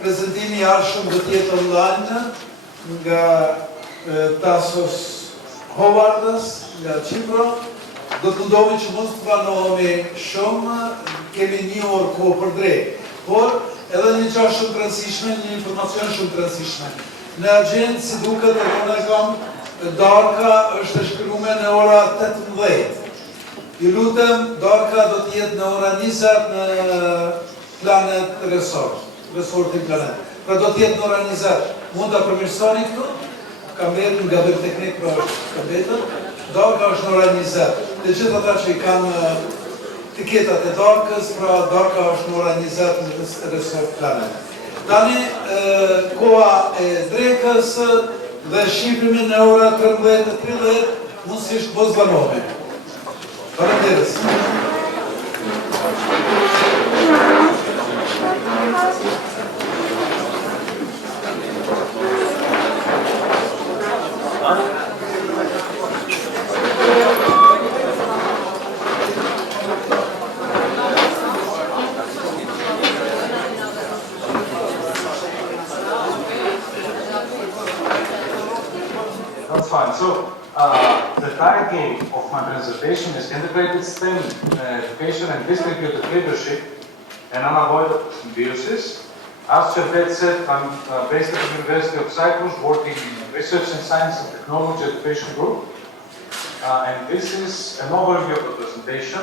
prezentimi i ardhshëm do të jetë online nga Tasos Howardës, nga Qipro. Do të mundohemi që mos të planohemi shumë, kemi 1 orë kohë për drejt. Por edhe një gjë shumë të rëndësishme, një informacion shumë të rëndësishme. Në agjendë, si duket, unë e kam, darka është e shkruar në ora 18. Ju lutem, darka do të jetë në ora 20 në Planet resortin Planet. Pra do të jetë në ora 20. Mund ta përmirësoni këtu? Ka mbetur nga gabim teknik, pra ka mbetur. Darka është në ora 20. Të gjithë ata që i kanë tiketat e darkës, pra darka është në ora 20 në resort Planet. Tani, koha e drekës dhe shqiprimi në ora 13:30, mundësisht mos banohemi. Faleminderit. That's fine. So, the title of my presentation is Integrated STEM Education and Distributed Leadership and Unavoidable Symbiosis. As Chebet said, I'm based at the University of Cyprus, working in Research in Science and Technology Education Group. And this is an overview of the presentation.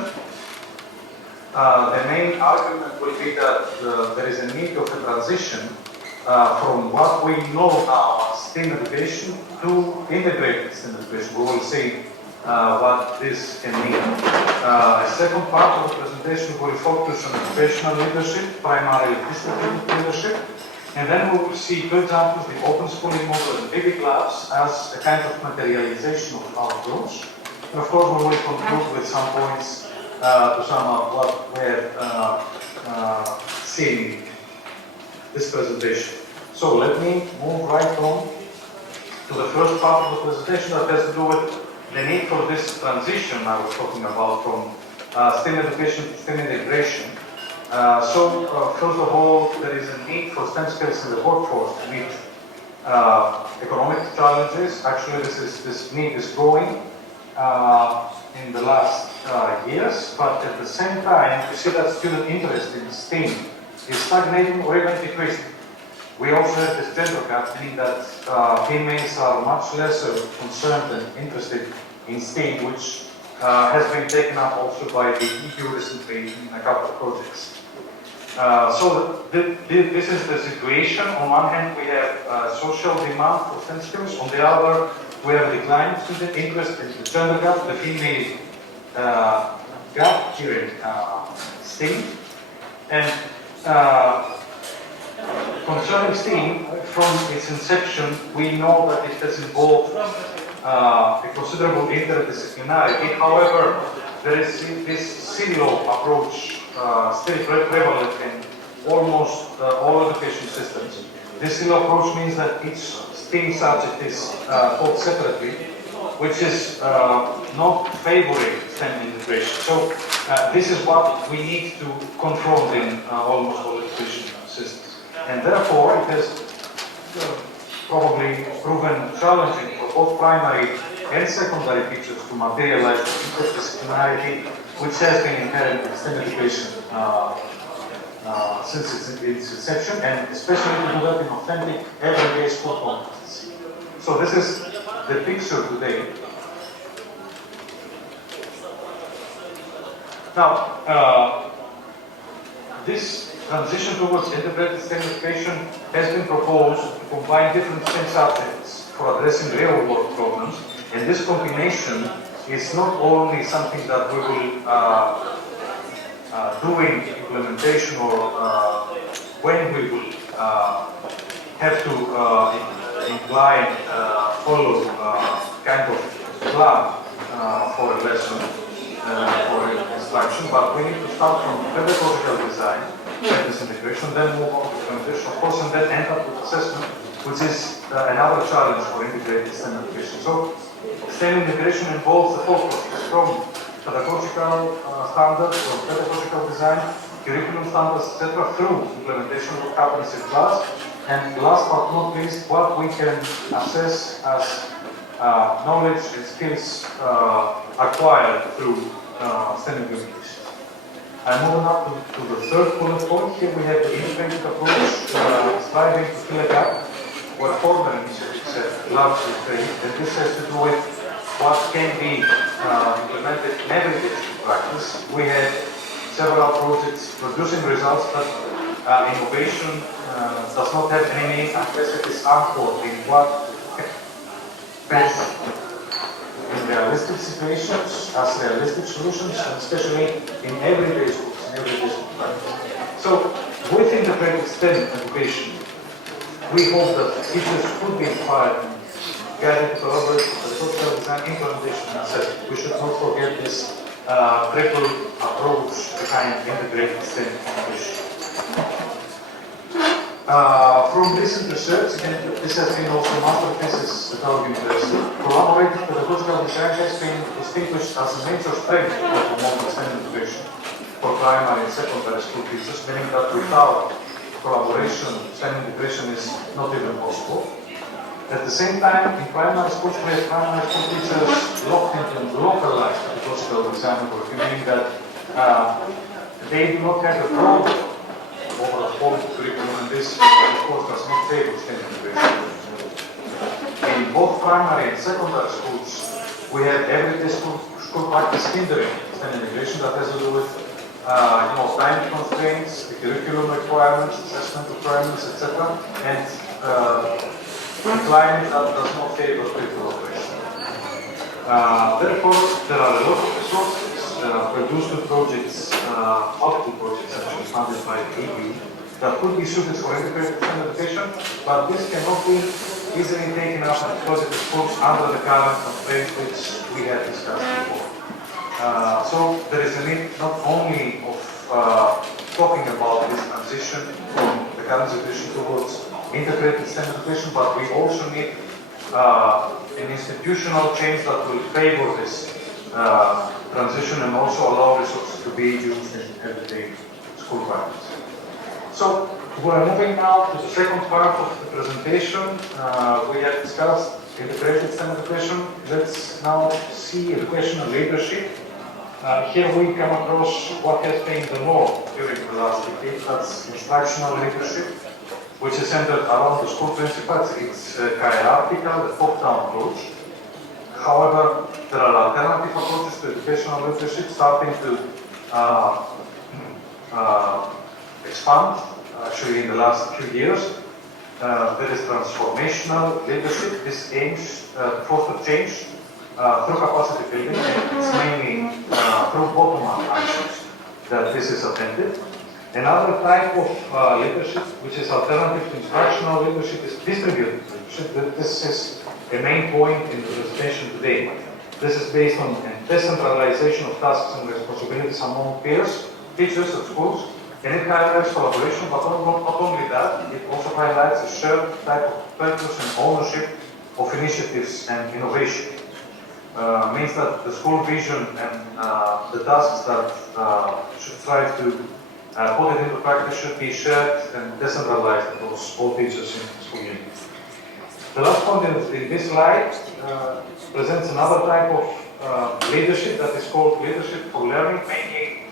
The main argument will be that there is a need of a transition from what we know now as STEM education to integrated STEM education. We will see what this can mean. A second part of the presentation will focus on educational leadership, primarily distributed leadership, and then we will see 2 examples, the open schooling model and big labs as a kind of materialization of our approach. And of course, we will conclude with some points to sum up what we have seen this presentation. So let me move right on to the first part of the presentation that has to do with the need for this transition I was talking about from STEM education to STEM integration. First of all, there is a need for STEM skills in the workforce to meet economic challenges. Actually, this need is growing in the last years, but at the same time, we see that student interest in STEM is stagnating or even decreasing. We also have this gender gap, meaning that females are much less concerned and interested in STEM, which has been taken up also by the EU recently in a couple of projects. This is the situation. On one hand, we have social demand for STEM skills. On the other, we have a decline in student interest in the gender gap, the female gap here in STEM. And concerning STEAM, from its inception, we know that it has involved a considerable interdisciplinarity. However, there is this silo approach still prevalent in almost all education systems. This silo approach means that each STEAM subject is taught separately, which is not favoring STEM integration. So this is what we need to confront in almost all education systems. And therefore, it has probably proven challenging for both primary and secondary teachers to materialize the interdisciplinarity which has been inherent in STEM education since its inception, and especially to do that in authentic, everyday school contexts. So this is the picture today. Now, this transition towards integrated STEM education has been proposed to combine different STEM subjects for addressing real-world problems, and this combination is not only something that we will do in implementation or when we will have to imply and follow kind of plan for a lesson, for instruction, but we need to start from pedagogical design, practice integration, then move on to implementation, of course, and then end up with assessment, which is another challenge for integrated STEM education. So, STEM integration involves the whole process, from pedagogical standards, from pedagogical design, curriculum standards, etc., through implementation of what happens in class. And last but not least, what we can assess as knowledge and skills acquired through STEM implementation. I'm moving up to the third bullet point. Here we have the integrated approach, striving to fill a gap where former initiatives have largely failed, and this has to do with what can be implemented in everyday practice. We had several projects producing results, but innovation does not have any meaning unless it is anchored in what happens in realistic situations, as realistic solutions, and especially in everyday schools, in everyday school practice. So, with integrated STEM education, we hope that teachers could be inspired and guided to collaborate with the social design implementation and assessment. We should not forget this triple approach behind integrated STEM education. From recent research, and this has been also a master thesis at our university, collaborative pedagogical design has been distinguished as a major strength of modern STEM education for primary and secondary school teachers, meaning that without collaboration, STEM integration is not even possible. At the same time, in primary schools, we have primary school teachers locked into localized pedagogical design work, meaning that they do not have a broad over the whole curriculum, and this, of course, does not favor STEM integration. In both primary and secondary schools, we have everyday school practice hindering STEM integration that has to do with time constraints, the curriculum requirements, assessment requirements, etc., and a climate that does not favor critical operation. Therefore, there are a lot of resources produced with projects, multiple projects actually funded by the EU, that could be suited for integrated STEM education, but this cannot be easily taken up because it is put under the current constraints which we have discussed before. So there is a need not only of talking about this transition from the current situation towards integrated STEM education, but we also need an institutional change that will favor this transition and also allow resources to be used in everyday school practice. So we're moving now to the second part of the presentation. We have discussed integrated STEM education. Let's now see educational leadership. Here we come across what has been the norm during the last decade, that's instructional leadership, which is centered around the school principals. It's hierarchical, the top-down approach. However, there are alternative approaches to educational leadership starting to expand, actually in the last few years. There is transformational leadership. This aims to foster change through capacity building, and it's mainly through bottom-up actions that this is attended. Another type of leadership, which is alternative to instructional leadership, is distributed leadership. This is a main point in the presentation today. This is based on decentralization of tasks and responsibilities among peers, teachers at schools, and it highlights collaboration, but not only that, it also highlights a shared type of purpose and ownership of initiatives and innovation. Means that the school vision and the tasks that should strive to put it into practice should be shared and decentralized across all teachers in the school units. The last point in this slide presents another type of leadership that is called leadership for learning, mainly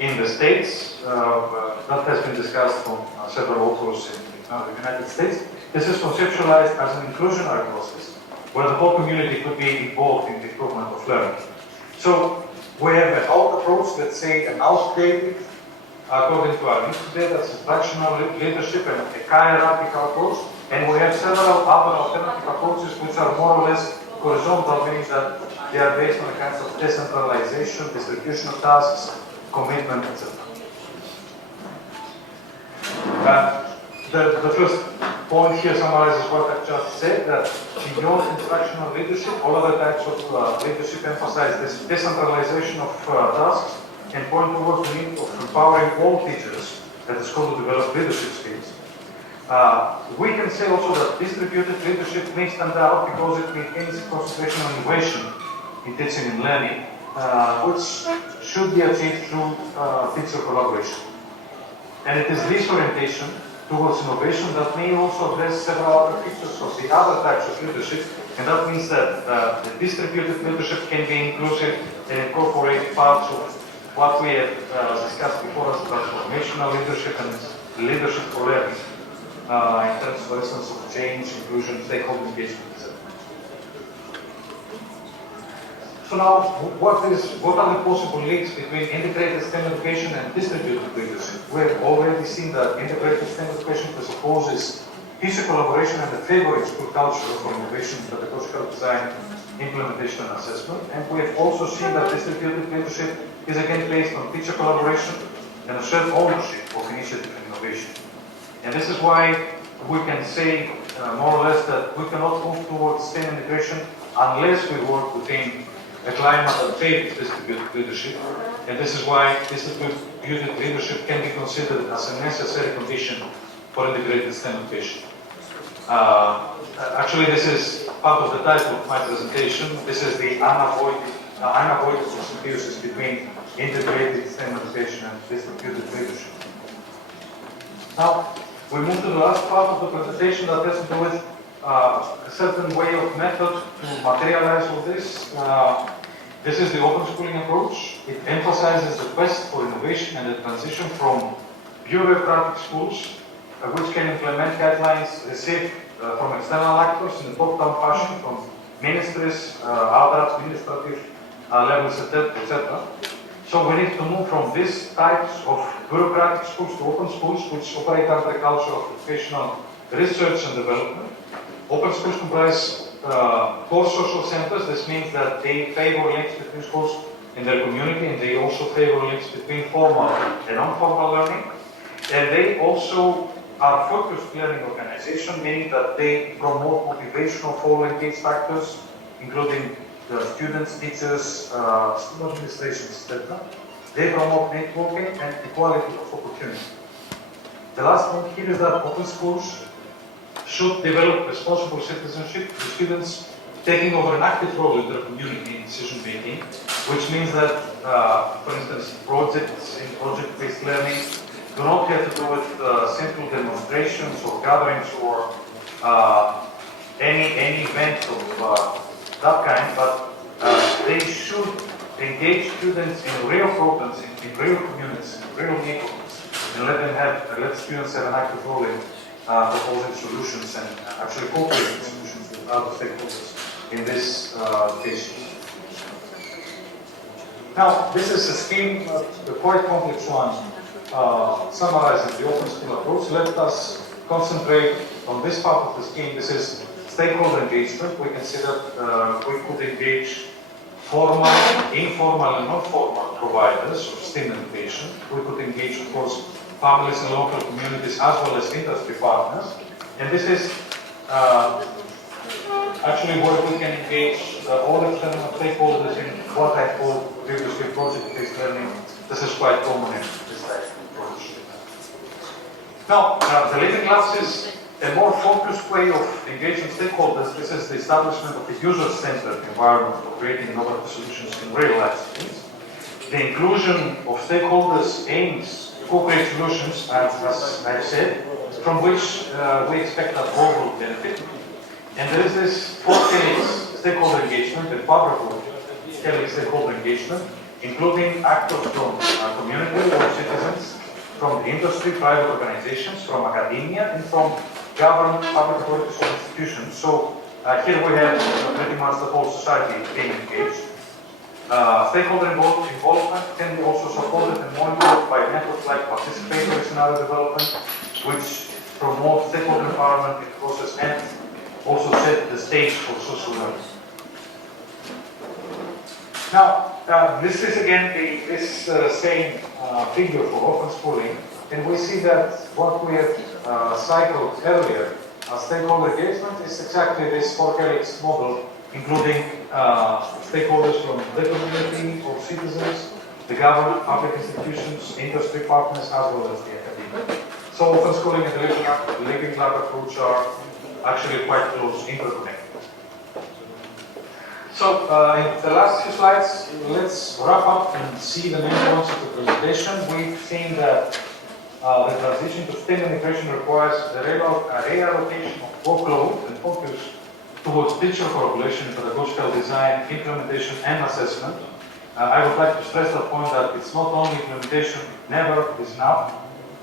in the States. That has been discussed from several authors in the United States. This is conceptualized as an inclusionary process, where the whole community could be involved in the improvement of learning. So we have an out approach, let's say an out creative, according to our today, that's instructional leadership and a hierarchical approach. And we have several other alternative approaches which are more or less horizontal, meaning that they are based on a kind of decentralization, distribution of tasks, commitment, etc. The first point here summarizes what I've just said, that beyond instructional leadership, all other types of leadership emphasize this decentralization of tasks and point towards the need of empowering all teachers at the school to develop leadership skills. We can say also that distributed leadership may stand out because it maintains concentration on innovation in teaching and learning, which should be achieved through teacher collaboration. And it is this orientation towards innovation that may also address several other features of the other types of leadership, and that means that the distributed leadership can be inclusive and incorporate parts of what we have discussed before as transformational leadership and leadership for learning, in terms, for instance, of change, inclusion, stakeholder engagement, etc. So now, what are the possible links between integrated STEM education and distributed leadership? We have already seen that integrated STEM education presupposes teacher collaboration and the favoring school culture for innovation, pedagogical design, implementation and assessment. And we have also seen that distributed leadership is again based on teacher collaboration and a shared ownership of initiative and innovation. And this is why we can say more or less that we cannot move towards STEM integration unless we work within a climate that favors distributed leadership, and this is why distributed leadership can be considered as a necessary condition for integrated STEM education. Actually, this is part of the title of my presentation. This is the unavoidable symbiosis between integrated STEM education and distributed leadership. Now, we move to the last part of the presentation that has to do with a certain way of method to materialize all this. This is the open schooling approach. It emphasizes the quest for innovation and the transition from bureaucratic schools, which can implement guidelines received from external actors in a top-down fashion, from ministries, other administrative levels, etc. So we need to move from these types of bureaucratic schools to open schools, which operate under the culture of educational research and development. Open schools comprise core social centers. This means that they favor links between schools in their community, and they also favor links between formal and non-formal learning. And they also are focused learning organization, meaning that they promote motivational full engaged factors, including the students, teachers, school administrations, etc. They promote networking and equality of opportunity. The last point here is that open schools should develop responsible citizenship, the students taking over an active role in their community in decision making, which means that, for instance, projects in project-based learning do not have to do with simple demonstrations or gatherings or any event of that kind, but they should engage students in real problems, in real communities, in real neighborhoods, and let students have an active role in proposing solutions and actually co-creating solutions with other stakeholders in this case. Now, this is a scheme, a quite complex one, summarizing the open school approach. Let us concentrate on this part of the scheme. This is stakeholder engagement. We can see that we could engage formal, informal, and non-formal providers of STEM education. We could engage, of course, families and local communities as well as industry partners. And this is actually where we can engage all external stakeholders in what I called previously project-based learning. This is quite common in this type of approach. Now, the Living Labs is a more focused way of engaging stakeholders. This is the establishment of a user-centered environment for creating innovative solutions in real life settings. The inclusion of stakeholders aims to co-create solutions, as I've said, from which we expect that all will benefit. And there is this fourth helix, stakeholder engagement, and powerful helix stakeholder engagement, including actors from community or citizens, from the industry, private organizations, from academia, and from government, public authorities, or institutions. So here we have pretty much the whole society being engaged. Stakeholder involvement can be also supported and monitored by networks like participatory scenario development, which promote stakeholder empowerment in the process and also set the stage for social learning. Now, this is again this same figure for open schooling, and we see that what we have cycled earlier as stakeholder engagement is exactly this four helix model, including stakeholders from the community or citizens, the government, public institutions, industry partners, as well as the academia. So open schooling and the Living Lab approach are actually quite close interconnected. So, in the last few slides, let's wrap up and see the main points of the presentation. We've seen that the transition to STEM integration requires a reallocation of workload and focus towards teacher collaboration, pedagogical design, implementation, and assessment. I would like to stress the point that it's not only implementation, never is enough.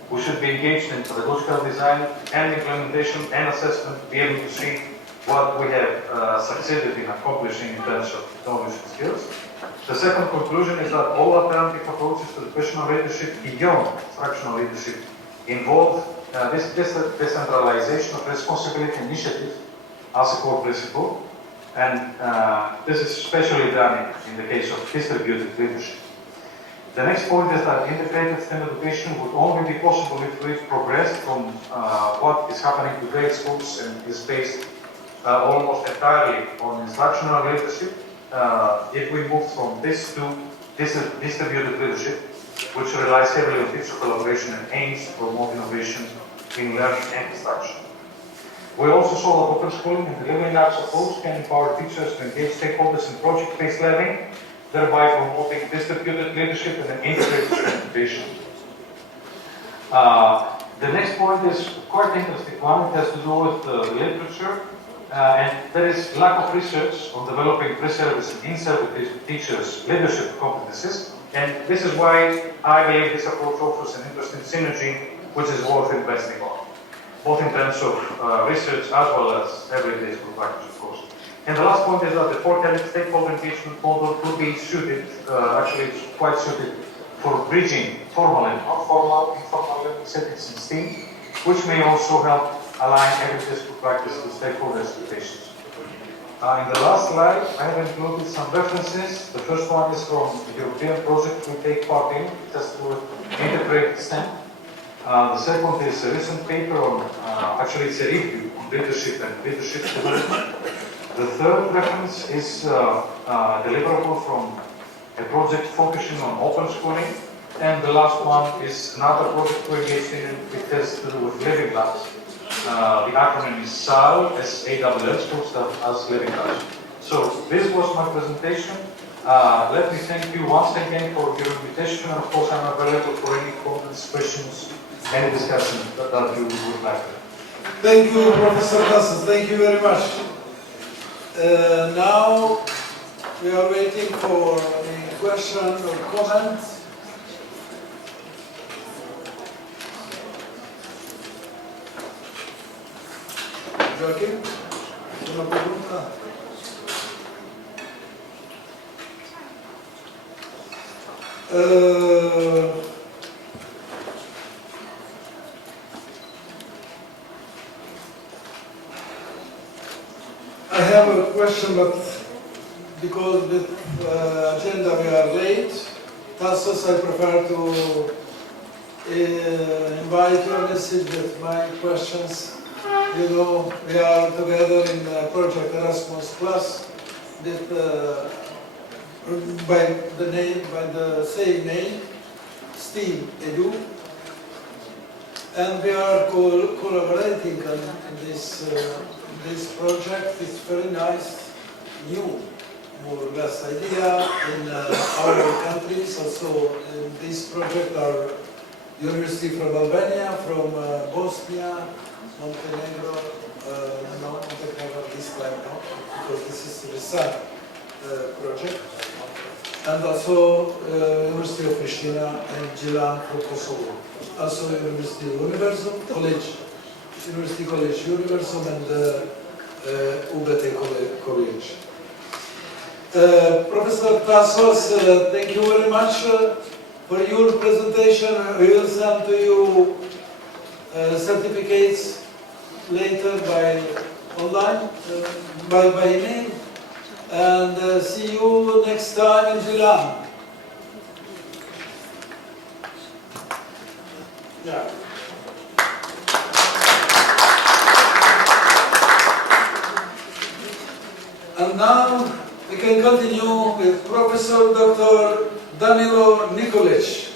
We should be engaged in pedagogical design and implementation and assessment, be able to see what we have succeeded in accomplishing in terms of knowledge and skills. The second conclusion is that all alternative approaches to the question of leadership beyond fractional leadership involve this decentralization of responsibility initiative as a core principle, and this is especially done in the case of distributed leadership. The next point is that integrated STEM education would only be possible if we progress from what is happening today at schools and is based almost entirely on instructional leadership. If we move from this to distributed leadership, which relies heavily on teacher collaboration and aims to promote innovation in learning and instruction. We also saw that open schooling and the living arts approach can empower teachers to engage stakeholders in project-based learning, thereby promoting distributed leadership and an integrated education. The next point is quite interesting one. It has to do with the literature. And there is lack of research on developing pre-service and in-service teachers' leadership competencies. And this is why I believe this approach offers an interesting synergy which is worth investing on, both in terms of research as well as everyday school practice, of course. And the last point is that the four-tenant stakeholder engagement model could be suited, actually it's quite suited, for bridging formal and non-formal, informal learning settings in STEAM, which may also help align everyday school practice with stakeholder expectations. In the last slide, I have included some references. The first one is from the European project we take part in, just to integrate STEM. The second is a recent paper on, actually it's a review on leadership and leadership development. The third reference is a deliverable from a project focusing on open schooling. And the last one is another project we're engaged in, it has to do with living labs. The acronym is SAL, S-A-W-L, stands as living labs. So this was my presentation. Let me thank you once again for your invitation, and of course I'm available for any comments, questions, any discussion that you would like to. Thank you, Professor Tassos. Thank you very much. Now we are waiting for any question or comment. Joaquim, una pregunta. I have a question, but because with agenda we are late, Tassos, I prefer to invite your message with my questions. You know, we are together in Project Erasmus Plus with, by the same name, STEAM Edu, and we are collaborating on this project. It's very nice, new, more or less, idea in our countries. Also, in this project are University from Albania, from Bosnia, Montenegro, no, Montenegro this time, no, because this is the research project, and also University of Pristina and Gilan from Kosovo. Also University Universum College, University College Universum and UBT College. Professor Tassos, thank you very much for your presentation. We will send to you certificates later by online, by email, and see you next time in Milan. Yeah. And now we can continue with Professor Dr. Danilo Nikolic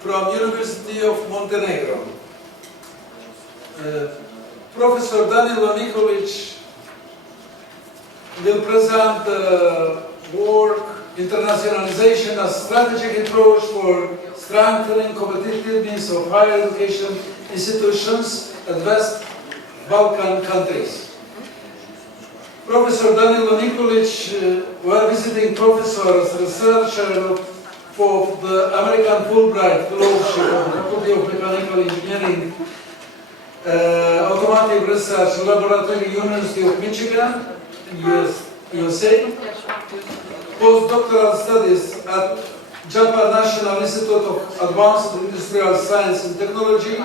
from University of Montenegro. Professor Danilo Nikolic will present work internationalization as strategic approach for strengthening competitiveness of higher education institutions at West Balkan countries. Professor Danilo Nikolic, while visiting professor as researcher for the American Fulbright Fellowship of the Faculty of Mechanical Engineering, Automotive Research Laboratory, University of Michigan, USA, postdoctoral studies at Japan National Institute of Advanced Industrial Science and Technology,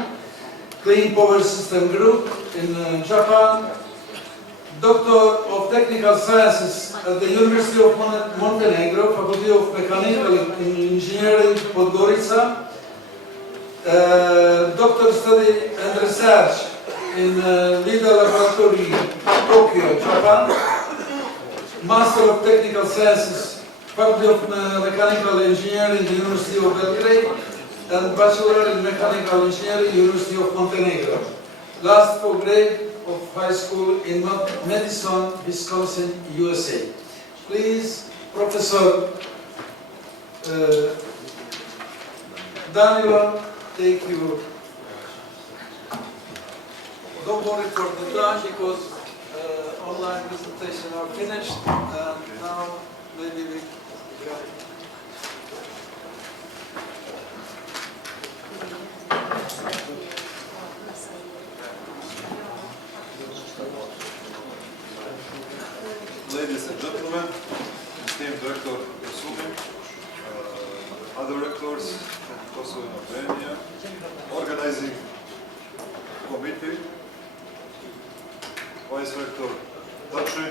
Clean Power System Group in Japan, Doctor of Technical Sciences at the University of Montenegro, Faculty of Mechanical Engineering, Podgorica, Doctor Study and Research in Leader Laboratory, Tokyo, Japan, Master of Technical Sciences, Faculty of Mechanical Engineering, University of Belgrade, and Bachelor in Mechanical Engineering, University of Montenegro. Last 4 grade of high school in Madison, Wisconsin, USA. Please, Professor Danilo, take you. Don't worry for the time because online presentation are finished, and now maybe we go. Ladies and gentlemen, esteemed Director Sumi, other rectors from Kosovo and Albania, organizing committee, Vice Rector Tachi,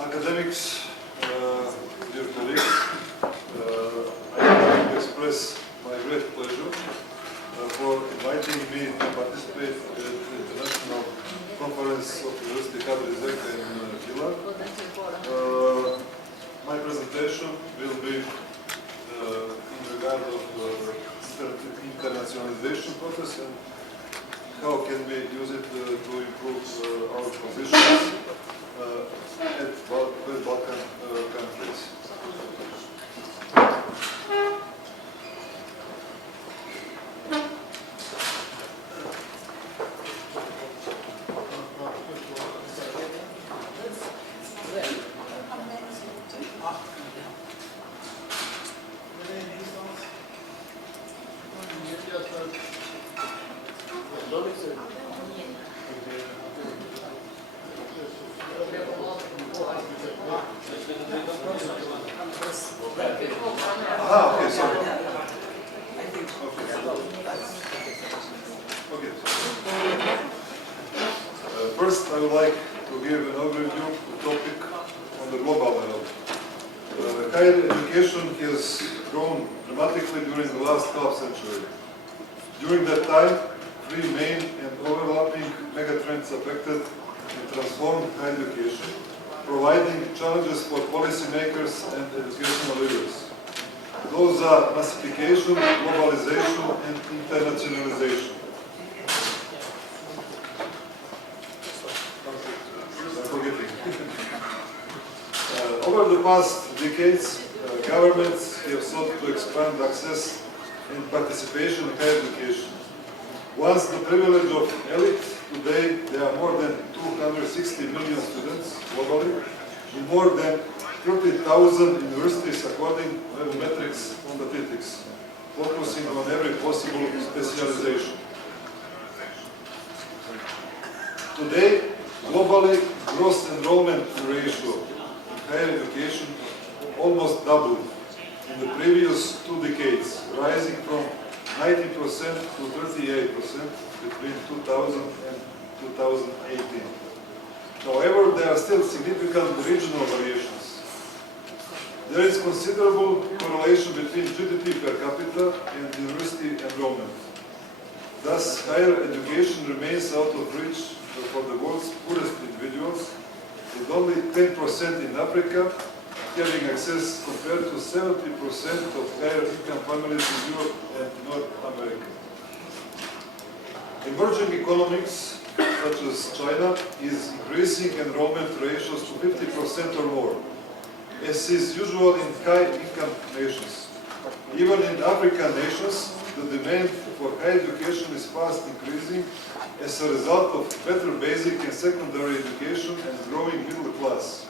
academics, dear colleagues, I would like to express my great pleasure for inviting me to participate in the International Conference of University Kadri Zeka in Pilar. My presentation will be in regard of internationalization process and how can we use it to improve our positions at West Balkan countries. Okay, sorry. Okay. First, I would like to give an overview of the topic on the global level. Higher education has grown dramatically during the last half century. During that time, three main and overlapping megatrends affected and transformed higher education, providing challenges for policymakers and educational leaders. Those are massification, globalization, and internationalization. Over the past decades, governments have sought to expand access and participation in higher education. Once the privilege of elite, today there are more than 260 million students globally, in more than 30,000 universities according to metrics on statistics, focusing on every possible specialization. Today, globally, gross enrollment ratio in higher education almost doubled in the previous 2 decades, rising from 90% to 38% between 2000 and 2018. However, there are still significant regional variations. There is considerable correlation between GDP per capita and university enrollment. Thus, higher education remains out of reach for the world's poorest individuals, with only 10% in Africa having access compared to 70% of higher income families in Europe and North America. Emerging economies, such as China, is increasing enrollment ratios to 50% or more, as is usual in high-income nations. Even in African nations, the demand for higher education is fast increasing as a result of better basic and secondary education and growing middle class.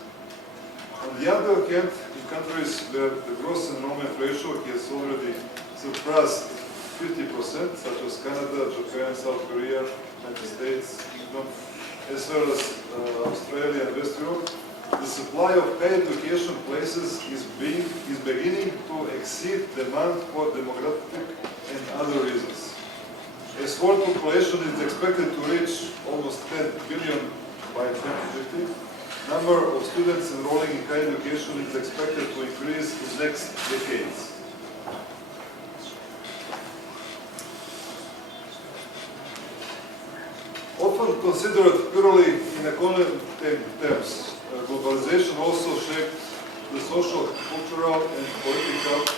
On the other hand, in countries where the gross enrollment ratio has already surpassed 50%, such as Canada, Japan, South Korea, United States, as well as Australia and West Europe, the supply of higher education places is beginning to exceed demand for demographic and other reasons. As world population is expected to reach almost 10 billion by 2050, number of students enrolling in higher education is expected to increase in the next decades. Often considered purely in economic terms, globalization also shaped the social, cultural, and political,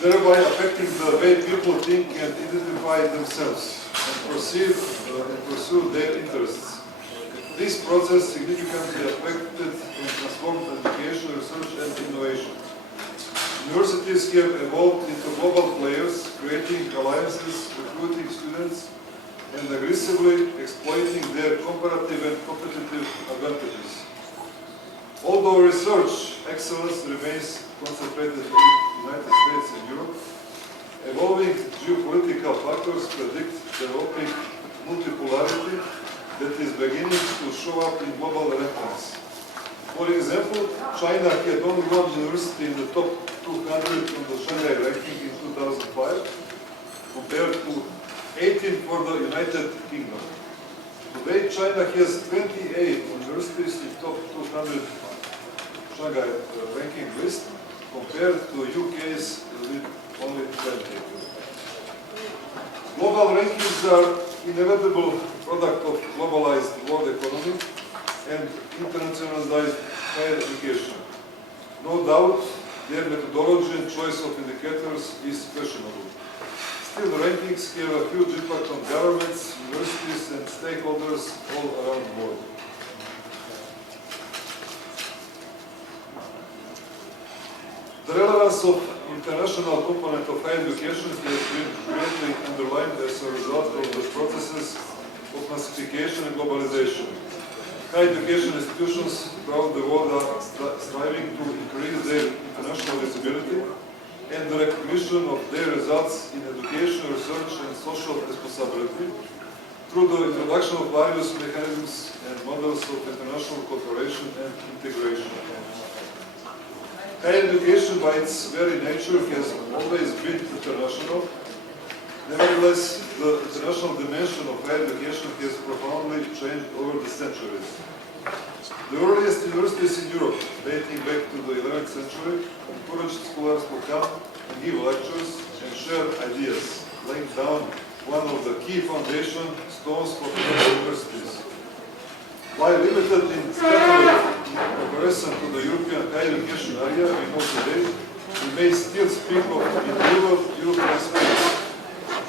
thereby affecting the way people think and identify themselves and perceive and pursue their interests. This process significantly affected and transformed education, research, and innovation. Universities have evolved into global players, creating alliances, recruiting students, and aggressively exploiting their comparative and competitive advantages. Although research excellence remains concentrated in the United States and Europe, evolving geopolitical factors predict developing multipolarity that is beginning to show up in global rankings. For example, China had only one university in the top 200 on the Shanghai ranking in 2005, compared to 18 for the United Kingdom. Today, China has 28 universities in top 200 Shanghai ranking list, compared to UK's with only 20. Global rankings are inevitable product of globalized world economy and internationalized higher education. No doubt, their methodology and choice of indicators is questionable. Still, rankings have a huge impact on governments, universities, and stakeholders all around the world. The relevance of international component of higher education has been greatly underlined as a result of the processes of massification and globalization. Higher education institutions throughout the world are striving to increase their international visibility and the recognition of their results in education, research, and social responsibility through the introduction of various mechanisms and models of international cooperation and integration. Higher education, by its very nature, has always been international. Nevertheless, the international dimension of higher education has profoundly changed over the centuries. The earliest universities in Europe, dating back to the 11th century, encouraged scholars to come and give lectures and share ideas, laying down one of the key foundation stones for the universities. While limited in scale in comparison to the European higher education area we know today, we may still speak of individual European space,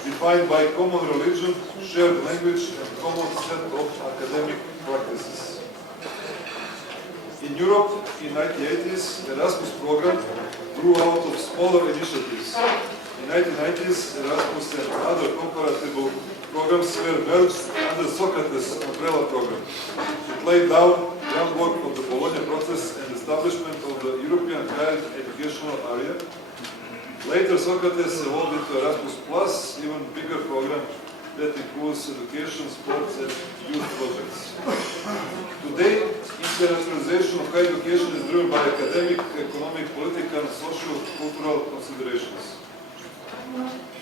defined by common religion, shared language, and common set of academic practices. In Europe, in the 1980s, the Erasmus program grew out of smaller initiatives. In the 1990s, Erasmus and other comparable programs were merged under Socrates' umbrella program. It laid down groundwork of the Bologna process and establishment of the European higher educational area. Later, Socrates evolved into Erasmus Plus, even bigger program that includes education, sports, and youth projects. Today, internationalization of higher education is driven by academic, economic, political, and social, cultural considerations.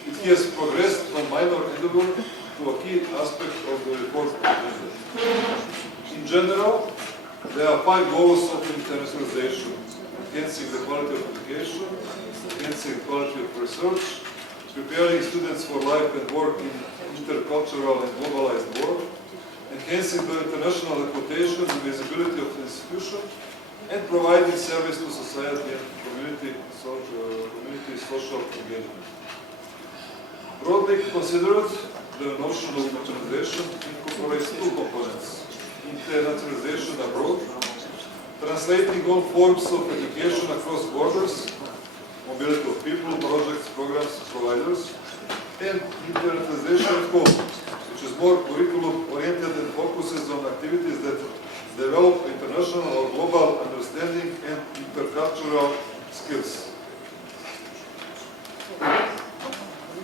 It has progressed from minor endeavor to a key aspect of the report agenda. In general, there are 5 goals of internationalization: enhancing the quality of education, enhancing the quality of research, preparing students for life and work in intercultural and globalized world, enhancing the international reputation and visibility of the institution, and providing service to society and community social engagement. Broadly considered, the notion of internationalization incorporates two components: internationalization abroad, translating all forms of education across borders, mobility of people, projects, programs, providers, and internationalization at home, which is more curriculum-oriented and focuses on activities that develop international or global understanding and intercultural skills.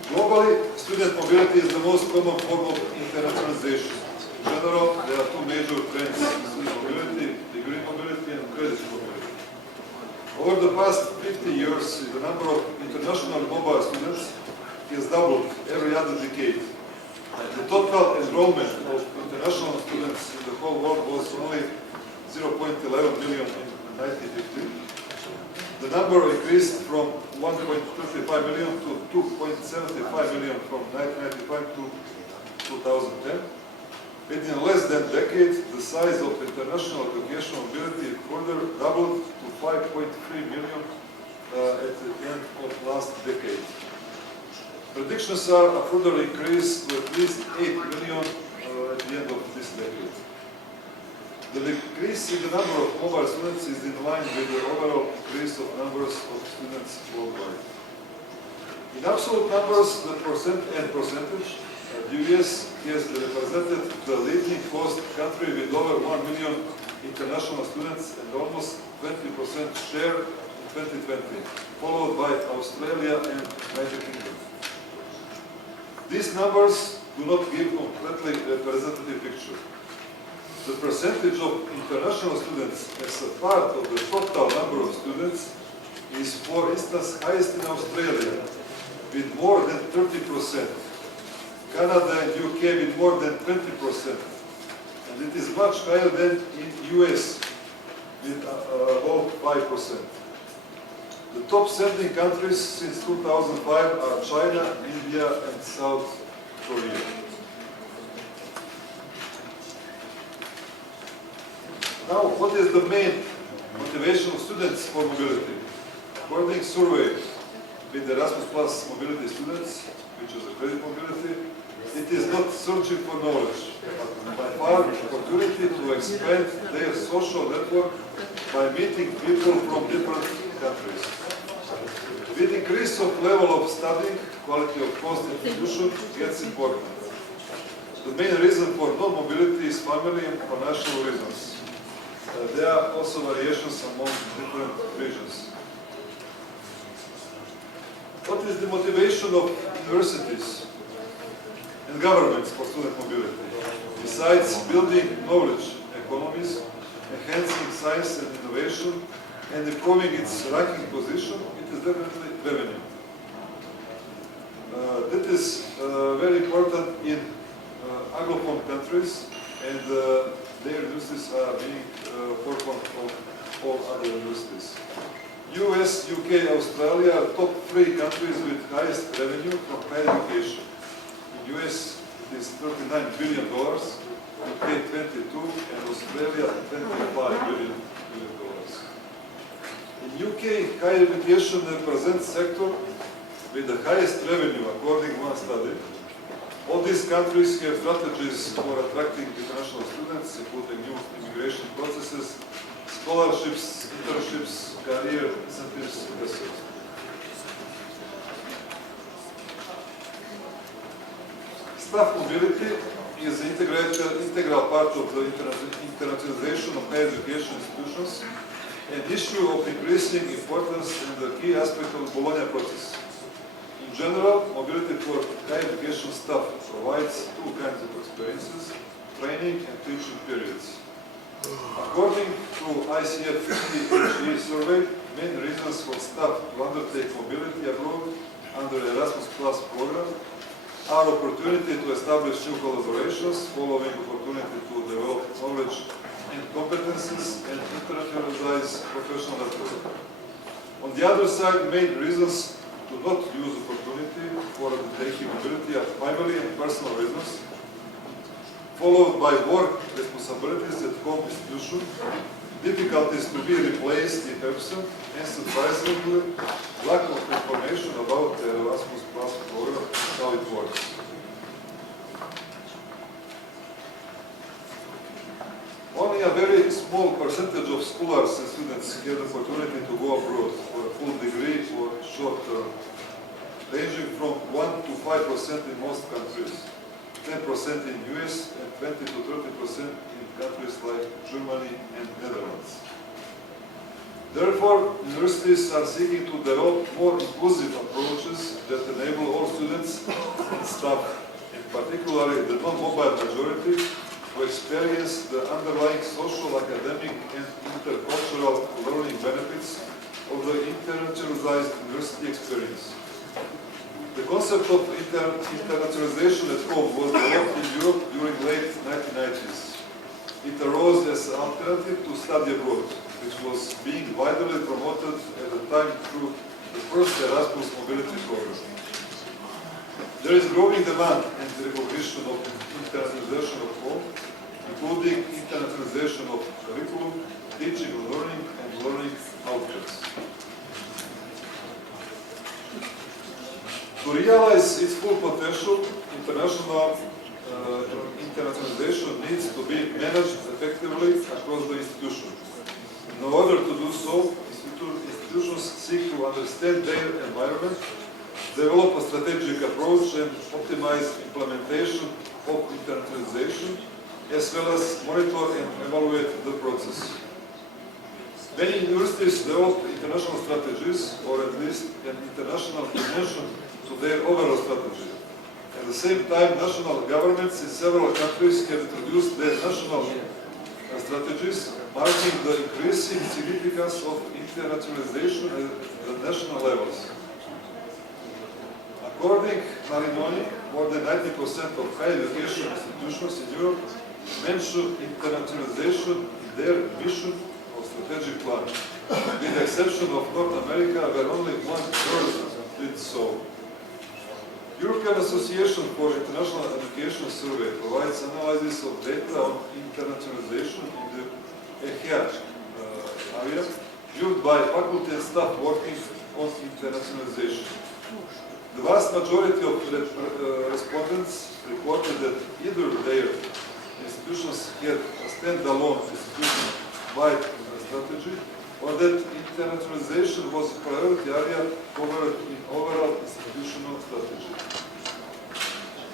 Globally, student mobility is the most common form of internationalization. In general, there are two major trends: student mobility, degree mobility, and credit mobility. Over the past 50 years, the number of international mobile students has doubled every other decade. The total enrollment of international students in the whole world was only 0.11 million in 1950. The number increased from 1.35 million to 2.75 million from 1995 to 2010. In less than a decade, the size of international educational mobility further doubled to 5.3 million at the end of last decade. Predictions are a further increase to at least 8 million at the end of this decade. The increase in the number of mobile students is in line with the overall increase of numbers of students worldwide. In absolute numbers, the percentage, the US has represented the leading host country with over 1 million international students and almost 20% share in 2020, followed by Australia and United Kingdom. These numbers do not give a completely representative picture. The percentage of international students as a part of the total number of students is, for instance, highest in Australia, with more than 30%, Canada and UK with more than 20%, and it is much higher than in US, with about 5%. The top sending countries since 2005 are China, India, and South Korea. Now, what is the main motivation of students for mobility? According to survey with Erasmus Plus mobility students, which is a credit mobility, it is not searching for knowledge, but by far an opportunity to expand their social network by meeting people from different countries. With increase of level of studying, quality of post-institution gets important. The main reason for non-mobility is family and financial reasons. There are also variations among different regions. What is the motivation of universities and governments for student mobility? Besides building knowledge economies, enhancing science and innovation, and improving its ranking position, it is definitely revenue. That is very important in Anglophone countries, and their universities are being forefront of all other universities. US, UK, Australia are top 3 countries with highest revenue from higher education. In US, it is $39 billion, UK 22, and Australia 25 billion. In UK, higher education represents sector with the highest revenue according to one study. All these countries have strategies for attracting international students, including new immigration processes, scholarships, internships, career incentives, etc. Staff mobility is an integral part of the internationalization of higher education institutions, an issue of increasing importance and the key aspect of the Bologna process. In general, mobility for higher education staff provides 2 kinds of experiences: training and teaching periods. According to ICF 50 HE survey, main reasons for staff to undertake mobility abroad under Erasmus Plus program are opportunity to establish new collaborations, following opportunity to develop knowledge and competences, and internationalize professional network. On the other side, main reasons to not use opportunity for undertaking mobility are family and personal reasons, followed by work responsibilities at home institution, difficulties to be replaced if absent, and surprisingly, lack of information about the Erasmus Plus program, how it works. small percentage of scholars and students get the opportunity to go abroad for a full degree or short term, ranging from 1 to 5% in most countries, 10% in US, and 20 to 30% in countries like Germany and Netherlands. Therefore, universities are seeking to develop more inclusive approaches that enable all students and staff, in particular the non-mobile majority, to experience the underlying social, academic, and intercultural learning benefits of the internationalized university experience. The concept of internationalization at home was developed in Europe during late 1990s. It arose as an alternative to study abroad, which was being widely promoted at the time through the first Erasmus mobility program. There is growing demand and recognition of internationalization of home, including internationalization of curriculum, teaching and learning outcomes. To realize its full potential, internationalization needs to be managed effectively across the institution. In order to do so, institutions seek to understand their environment, develop a strategic approach, and optimize implementation of internationalization, as well as monitor and evaluate the process. Many universities develop international strategies, or at least an international dimension to their overall strategy. At the same time, national governments in several countries have introduced their national strategies, marking the increasing significance of internationalization at the national levels. According to Marinoni, more than 90% of higher education institutions in Europe mention internationalization in their mission or strategic plan, with the exception of North America, where only 1/3 did so. European Association for International Education Survey provides analysis of data on internationalization in the EHEA area, viewed by faculty and staff working on internationalization. The vast majority of respondents reported that either their institutions had a standalone institution-wide strategy, or that internationalization was a priority area covered in overall institutional strategy.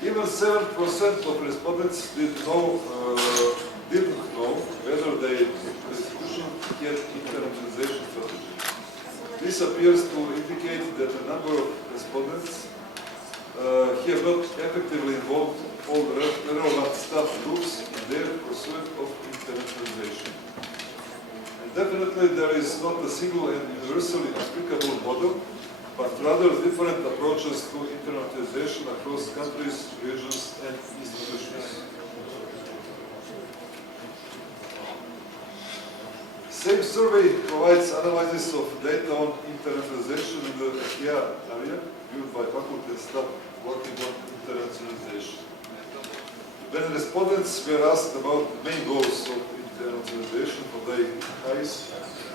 Even 7% of respondents didn't know whether their institution had internationalization strategy. This appears to indicate that a number of respondents have not effectively involved all the relevant staff groups in their pursuit of internationalization. Definitely there is not a single and universally applicable model, but rather different approaches to internationalization across countries, regions, and institutions. Same survey provides analysis of data on internationalization in the EHEA area, viewed by faculty and staff working on internationalization. When respondents were asked about the main goals of internationalization for their eyes,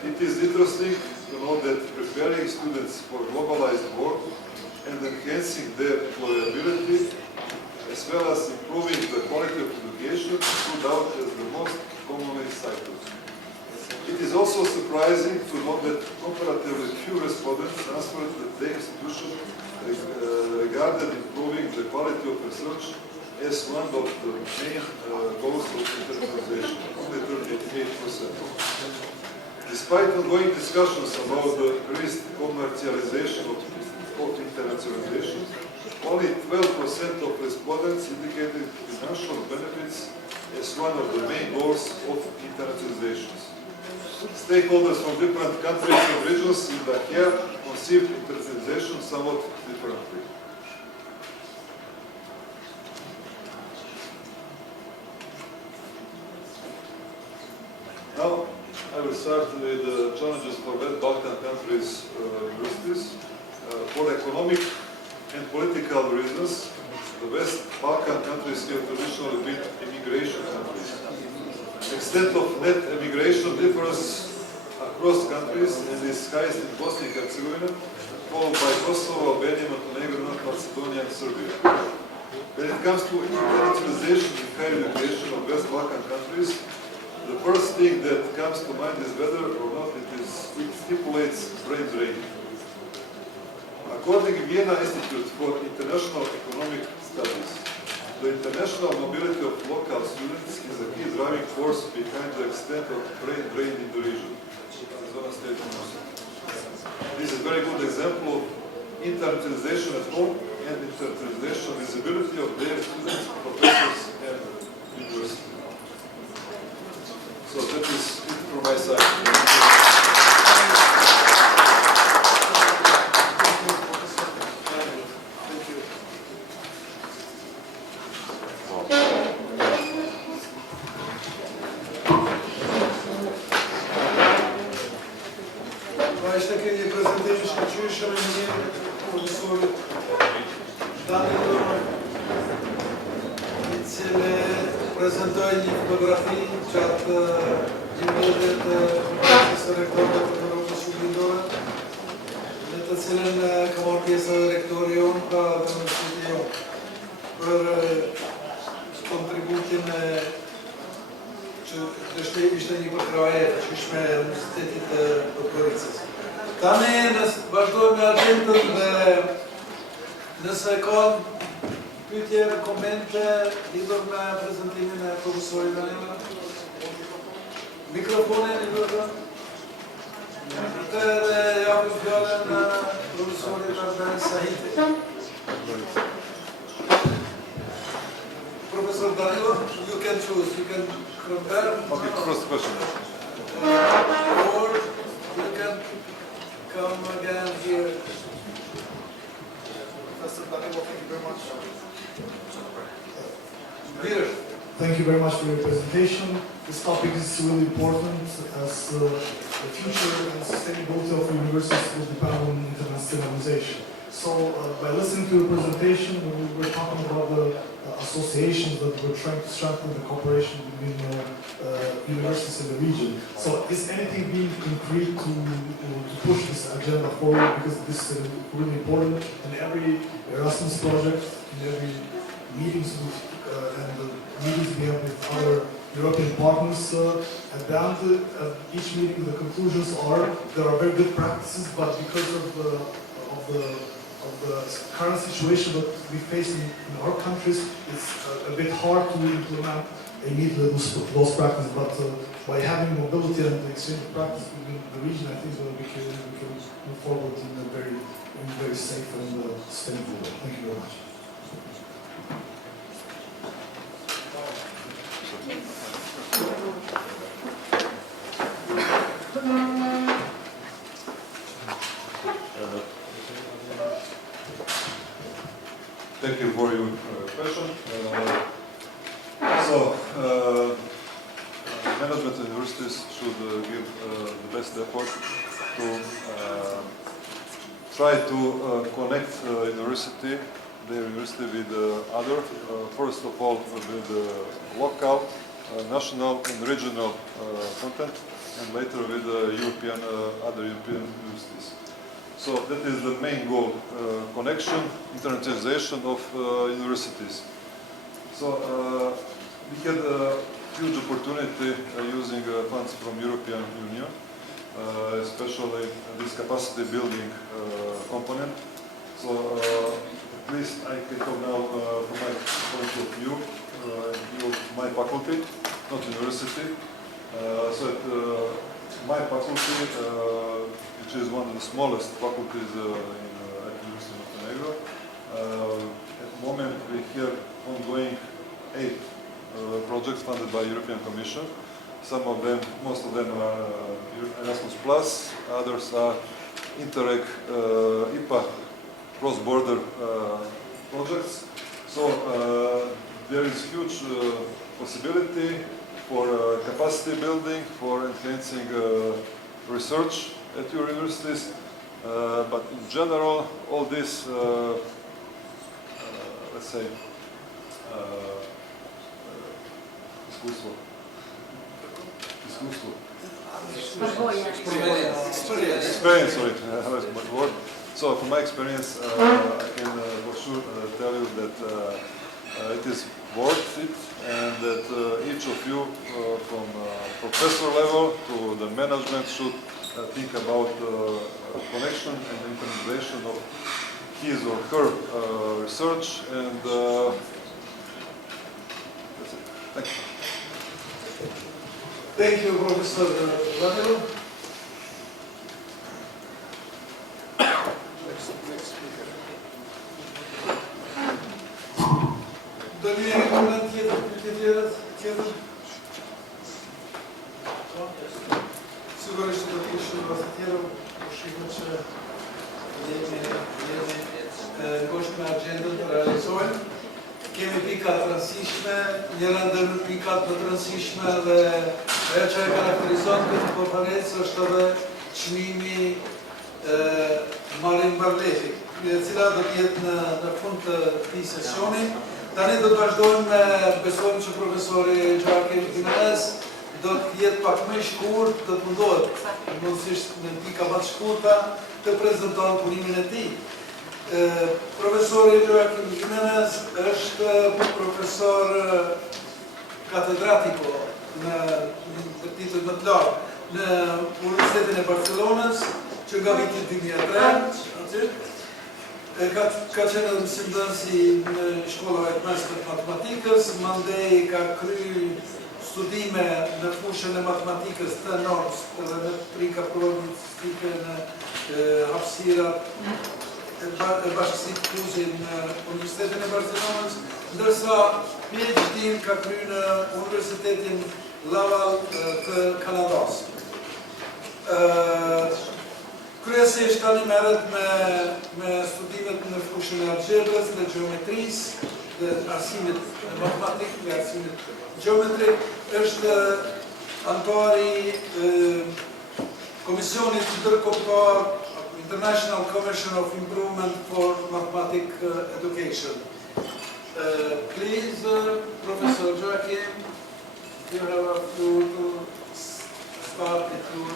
it is interesting to know that preparing students for a globalized world and enhancing their employability, as well as improving the quality of education, stood out as the most commonly cited. It is also surprising to note that comparatively few respondents answered that their institution regarded improving the quality of research as one of the main goals of internationalization, only 38%. Despite ongoing discussions about the increased commercialization of internationalization, only 12% of respondents indicated financial benefits as one of the main goals of internationalization. Stakeholders from different countries and regions in the EHEA conceived internationalization somewhat differently. Now, I will start with the challenges for West Balkan countries' universities. For economic and political reasons, the West Balkan countries have traditionally been immigration countries. The extent of net immigration differs across countries and is highest in Bosnia and Herzegovina, followed by Kosovo, Albania, Montenegro, North Macedonia, and Serbia. When it comes to internationalization in higher education of West Balkan countries, the first thing that comes to mind is whether or not it stipulates brain drain. According to Vienna Institute for International Economic Studies, the international mobility of local students is a key driving force behind the extent of brain drain in the region. This is a very good example of internationalization at home and internationalization visibility of their students, professors, and university. So that is it from my side. Prezentovaní fotografii čat Jimmy profesor rektor Šublindora. Detta cilen kamorkesa rektorium pa studio per kontributin dešli mišlení po kraje, čišme univerzitetit podporicas. Tane važdojme agentът да се кон Питер, комента, идваме презентиране на професори Данила. Микрофон е идваме. Те я изгледам на професори Данила Сахите. Professor Danilo, you can choose. You can compare. Okay, first question. Or you can come again here. Professor Danilo, thank you very much. Thank you very much for your presentation. This topic is really important as the future and sustainability of universities will depend on internationalization. So by listening to your presentation, we were talking about the associations that were trying to strengthen the cooperation between universities in the region. So is anything being concrete to push this agenda forward, because this is really important in every Erasmus project, in every meetings with and the meetings we have with other European partners. At the end of each meeting, the conclusions are there are very good practices, but because of the current situation that we face in our countries, it's a bit hard to implement immediately those practices. But by having mobility and exchange of practice within the region, I think we can move forward in a very safe and sustainable way. Thank you very much. Thank you for your question. Management universities should give the best effort to try to connect their university with other, first of all with local, national and regional content, and later with other European universities. So that is the main goal, connection, internationalization of universities. So we had a huge opportunity using funds from European Union, especially this capacity building component. So at least I can talk now from my point of view, my faculty, not university. So at my faculty, which is one of the smallest faculties at the University of Montenegro, at the moment we have ongoing 8 projects funded by European Commission. Some of them, most of them are Erasmus Plus, others are Interreg IPA cross-border projects. So there is huge possibility for capacity building, for enhancing research at your universities, but in general, all this, let's say, experience, sorry, that's my word. So from my experience, I can for sure tell you that it is worth it, and that each of you from professor level to the management should think about connection and implementation of his or her research, and that's it. Thank you. Thank you, Professor Vladimir. Next speaker. Дали е регламент тjetër? Sigurisht do të kishë pas tjetër, po shikoj që jemi ngushtë me agendën të realizojmë. Kemi pika të rëndësishme, njëra ndër pikat më të rëndësishme dhe ajo që e karakterizon këtë konferencë është edhe çmimi Marin Barlefi, e cila do të jetë në fund të këtij sesioni. Tani do të vazhdojmë me, besojmë që profesori Joaquim Jimenez do të jetë pak më i shkurt, do të mundohet mundësisht me pika më të shkurta të prezanton punimin e tij. Profesori Joaquim Jimenez është profesor katedratiko në titull më të lartë në Universitetin e Barcelonës, që nga viti 2003, ka qenë edhe mësimdhënësi në shkollave të mesme të matematikës, mandej ka kryer studime në fushën e matematikës të NORS dhe në trika programistike në hapësira e bashkësitë Kluzi në Universitetin e Barcelonës, ndërsa PhD-n ka kryer në Universitetin Laval të Kanadas. Kryesisht tani merret me studimet në fushën e algebrës dhe gjeometrisë dhe arsimit matematik dhe arsimit gjeometrik. Është antari Komisionit Ndërkombëtar International Commission of Improvement for Mathematic Education. Please, Professor Joaquim, you have a floor to start with your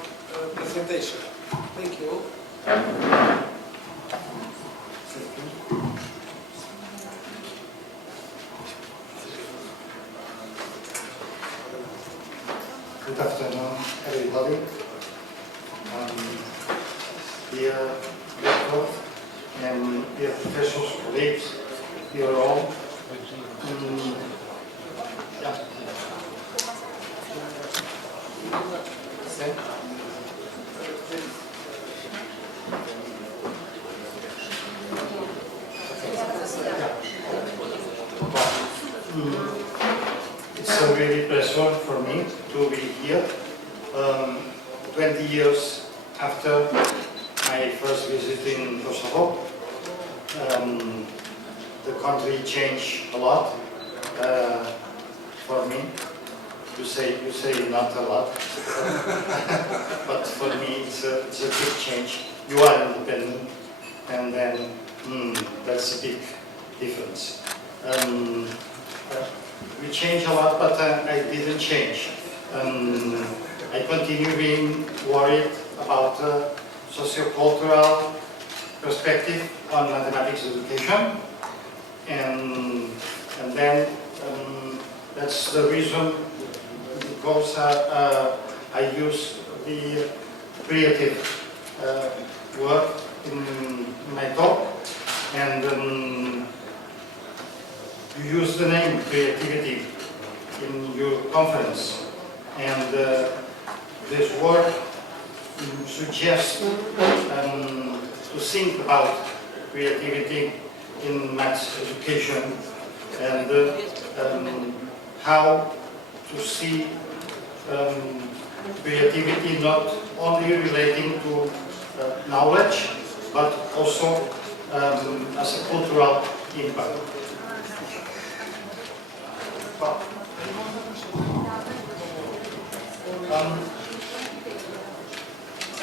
presentation. Thank you. Good afternoon, everybody. Dear Doctor and dear professors, colleagues, dear all. It's a really pleasure for me to be here. 20 years after my first visit in Kosovo, the country changed a lot for me. You say not a lot, but for me it's a big change. You are independent, and then that's a big difference. We changed a lot, but I didn't change. I continue being worried about socio-cultural perspective on mathematics education, and then that's the reason, because I use the creative work in my talk, and you use the name creativity in your conference, and this work suggests to think about creativity in maths education, and how to see creativity not only relating to knowledge, but also as a cultural impact.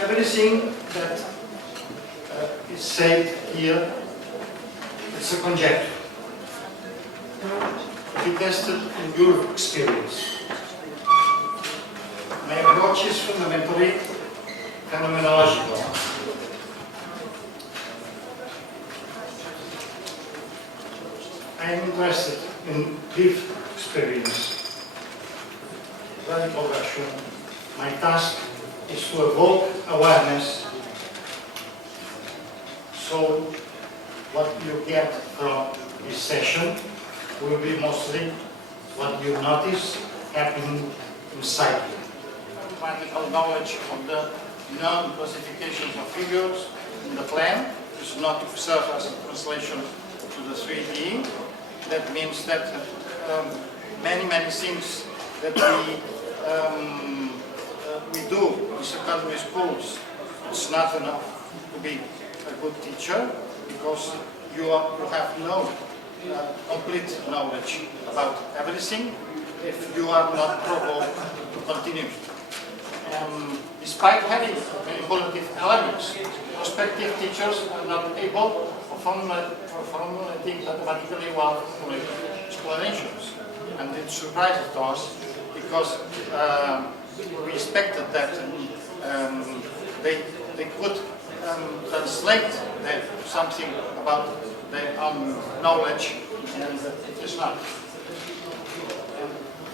Everything that is said here is a conjecture. Be tested in your experience. My approach is fundamentally phenomenological. I am interested in brief experience. My task is to evoke awareness, so what you get from this session will be mostly what you notice happening inside you. Practical knowledge of the known classifications of figures in the plan is not to serve as a translation to the 3D. That means that many things that we do in secondary schools, it's not enough to be a good teacher, because you have no complete knowledge about everything if you are not provoked to continue. Despite having manipulative elements, prospective teachers are not able to formulating mathematically well-formulated explanations. And it surprised us, because we expected that they could translate something about their own knowledge, and it is not.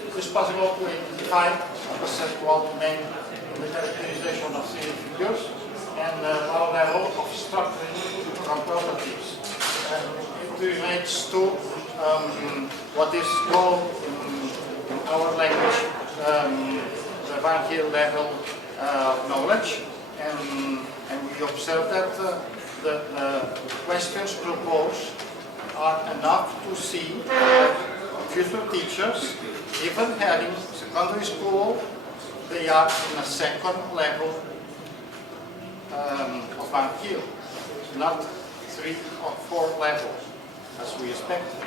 It is possible to identify a conceptual domain in the characterization of 3D figures and our level of structuring from properties. It relates to what is called in our language the Van Heel level of knowledge, and we observe that the questions proposed are enough to see that future teachers, even having secondary school, they are in a second level of Van Heel, not 3 or 4 levels as we expected.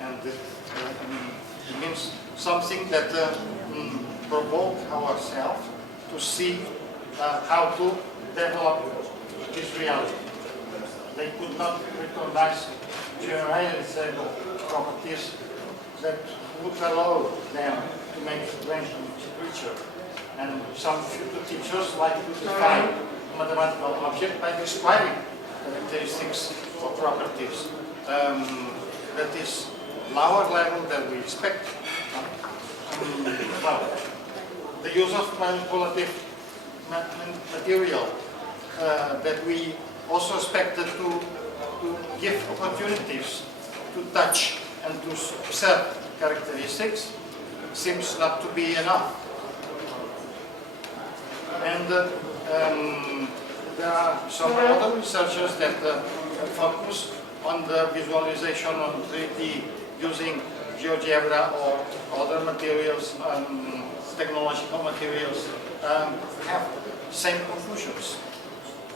And it means something that provoke ourselves to see how to develop this reality. They could not recognize generalizable properties that would allow them to make randomly creature. And some future teachers like to define a mathematical object by describing characteristics or properties. That is lower level than we expect. Well, the use of manipulative material that we also expected to give opportunities to touch and to observe characteristics seems not to be enough. And there are some other researchers that focus on the visualization on 3D using GeoGebra or other materials, technological materials, have same conclusions.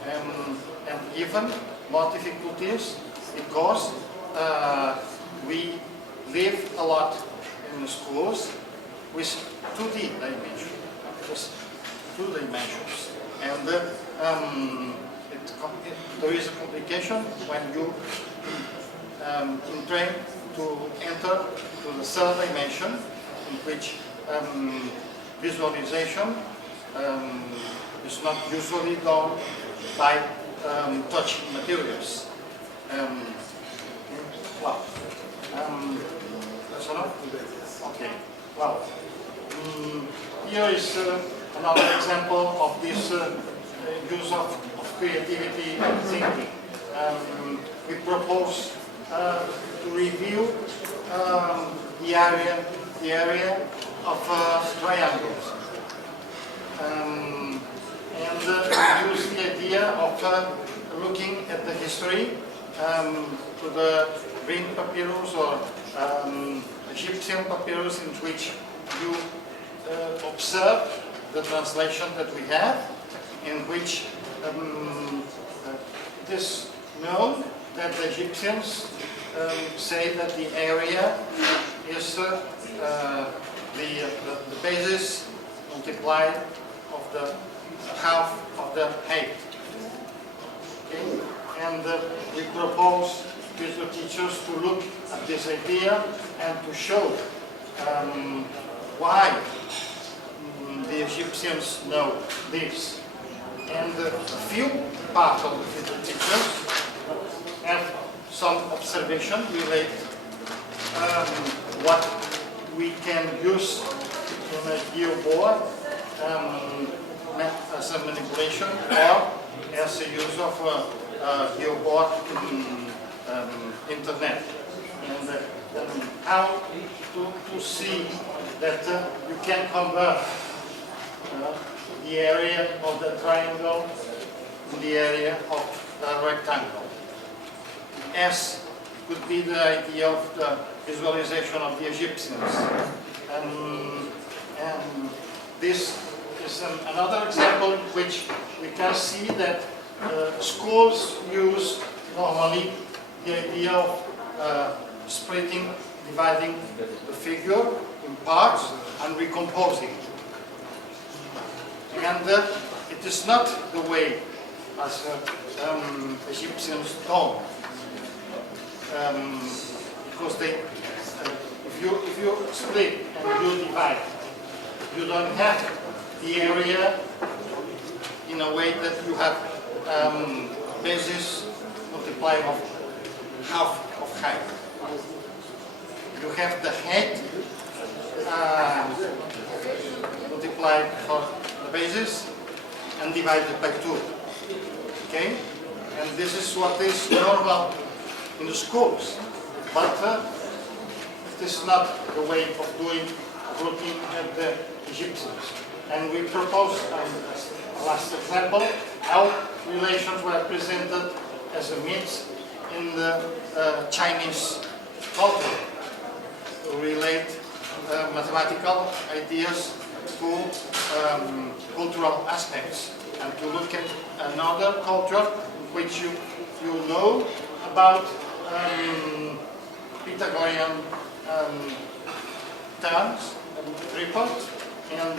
And even more difficulties because we live a lot in schools with 2D dimension, just 2 dimensions. And there is a complication when you train to enter to the 3rd dimension, in which visualization is not usually done by touching materials. That's enough? Okay. Well, here is another example of this use of creativity and thinking. We propose to review the area of triangles. And use the idea of looking at the history to the green papyrus or Egyptian papyrus, in which you observe the translation that we have, in which it is known that the Egyptians say that the area is the basis multiplied of the half of the height. Okay? And we propose to the teachers to look at this idea and to show why the Egyptians know this. And a few part of the future teachers have some observation related what we can use in a geoboard as a manipulation or as a use of geoboard in internet, and how to see that you can convert the area of the triangle to the area of the rectangle. S could be the idea of the visualization of the Egyptians. And this is another example in which we can see that schools use normally the idea of splitting, dividing the figure in parts and recomposing. And it is not the way as Egyptians don't. Because if you split and you divide, you don't have the area in a way that you have basis multiplied of half of height. You have the height multiplied for the basis and divided by 2. Okay? And this is what is normal in the schools. But it is not the way of looking at the Egyptians. And we propose, as a last example, how relations were presented as a means in the Chinese culture to relate mathematical ideas to cultural aspects, and to look at another culture in which you know about Pythagorean terms, triples, and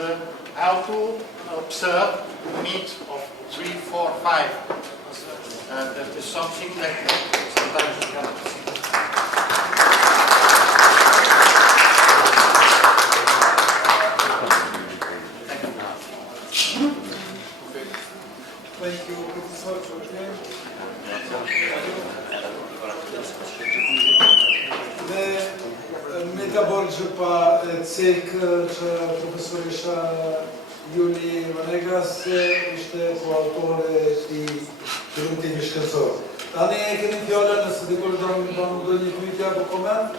how to observe the meat of 3, 4, 5. That is something that sometimes we cannot see. Thank you, Professor George. Μετά μπορείς να τσεκ profesorisha Iuli Vanegas ishte coautore di ultimi shkencor. Tani e keni fjallën nëse dikush do një pyetje apo koment?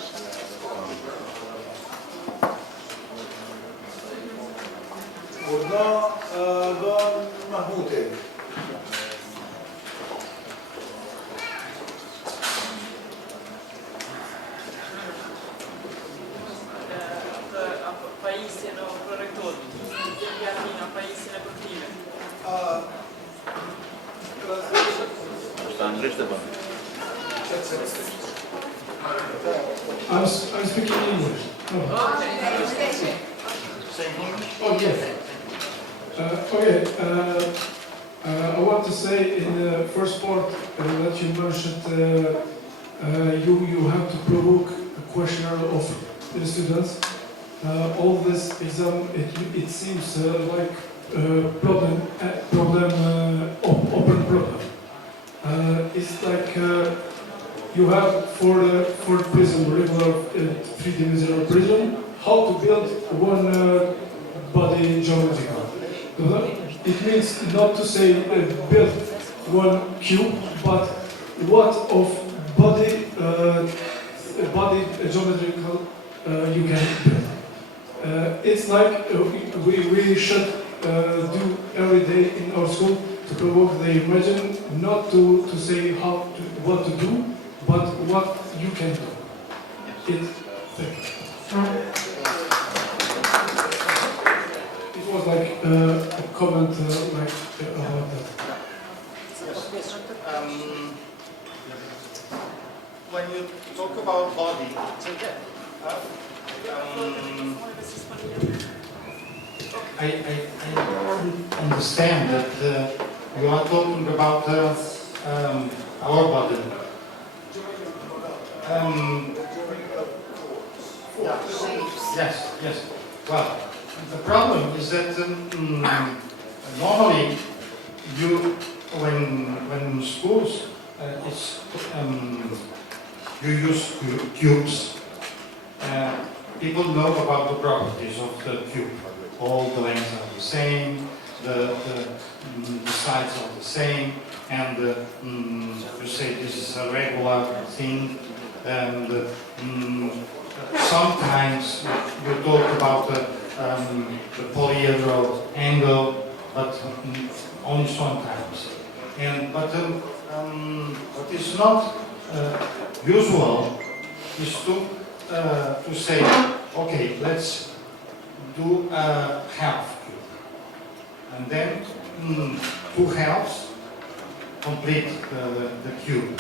Urna don Mahmuti. Paesi erano prorettori, gli anni a paesi ne prime. I'm speaking English. Oh. Oh, yes. Okay. I want to say in the first part that you mentioned you have to provoke a questionnaire of the students. All this exam, it seems like open problem. It's like you have for the prism, regular three-dimensional prism, how to build one body geometrical. It means not to say build one cube, but what of body geometrical you can build. It's like we should do every day in our school to provoke the imagine, not to say what to do, but what you can do. It was like a comment about that. Yes. When you talk about body, I understand that you are talking about our body. Yes. Well, the problem is that normally when schools you use cubes people know about the properties of the cube. All the lengths are the same, the sides are the same, and you say this is a regular thing, and sometimes you talk about the polyhedral angle, but only sometimes. But what is not usual is to say, okay, let's do a half cube, and then 2 halves complete the cube.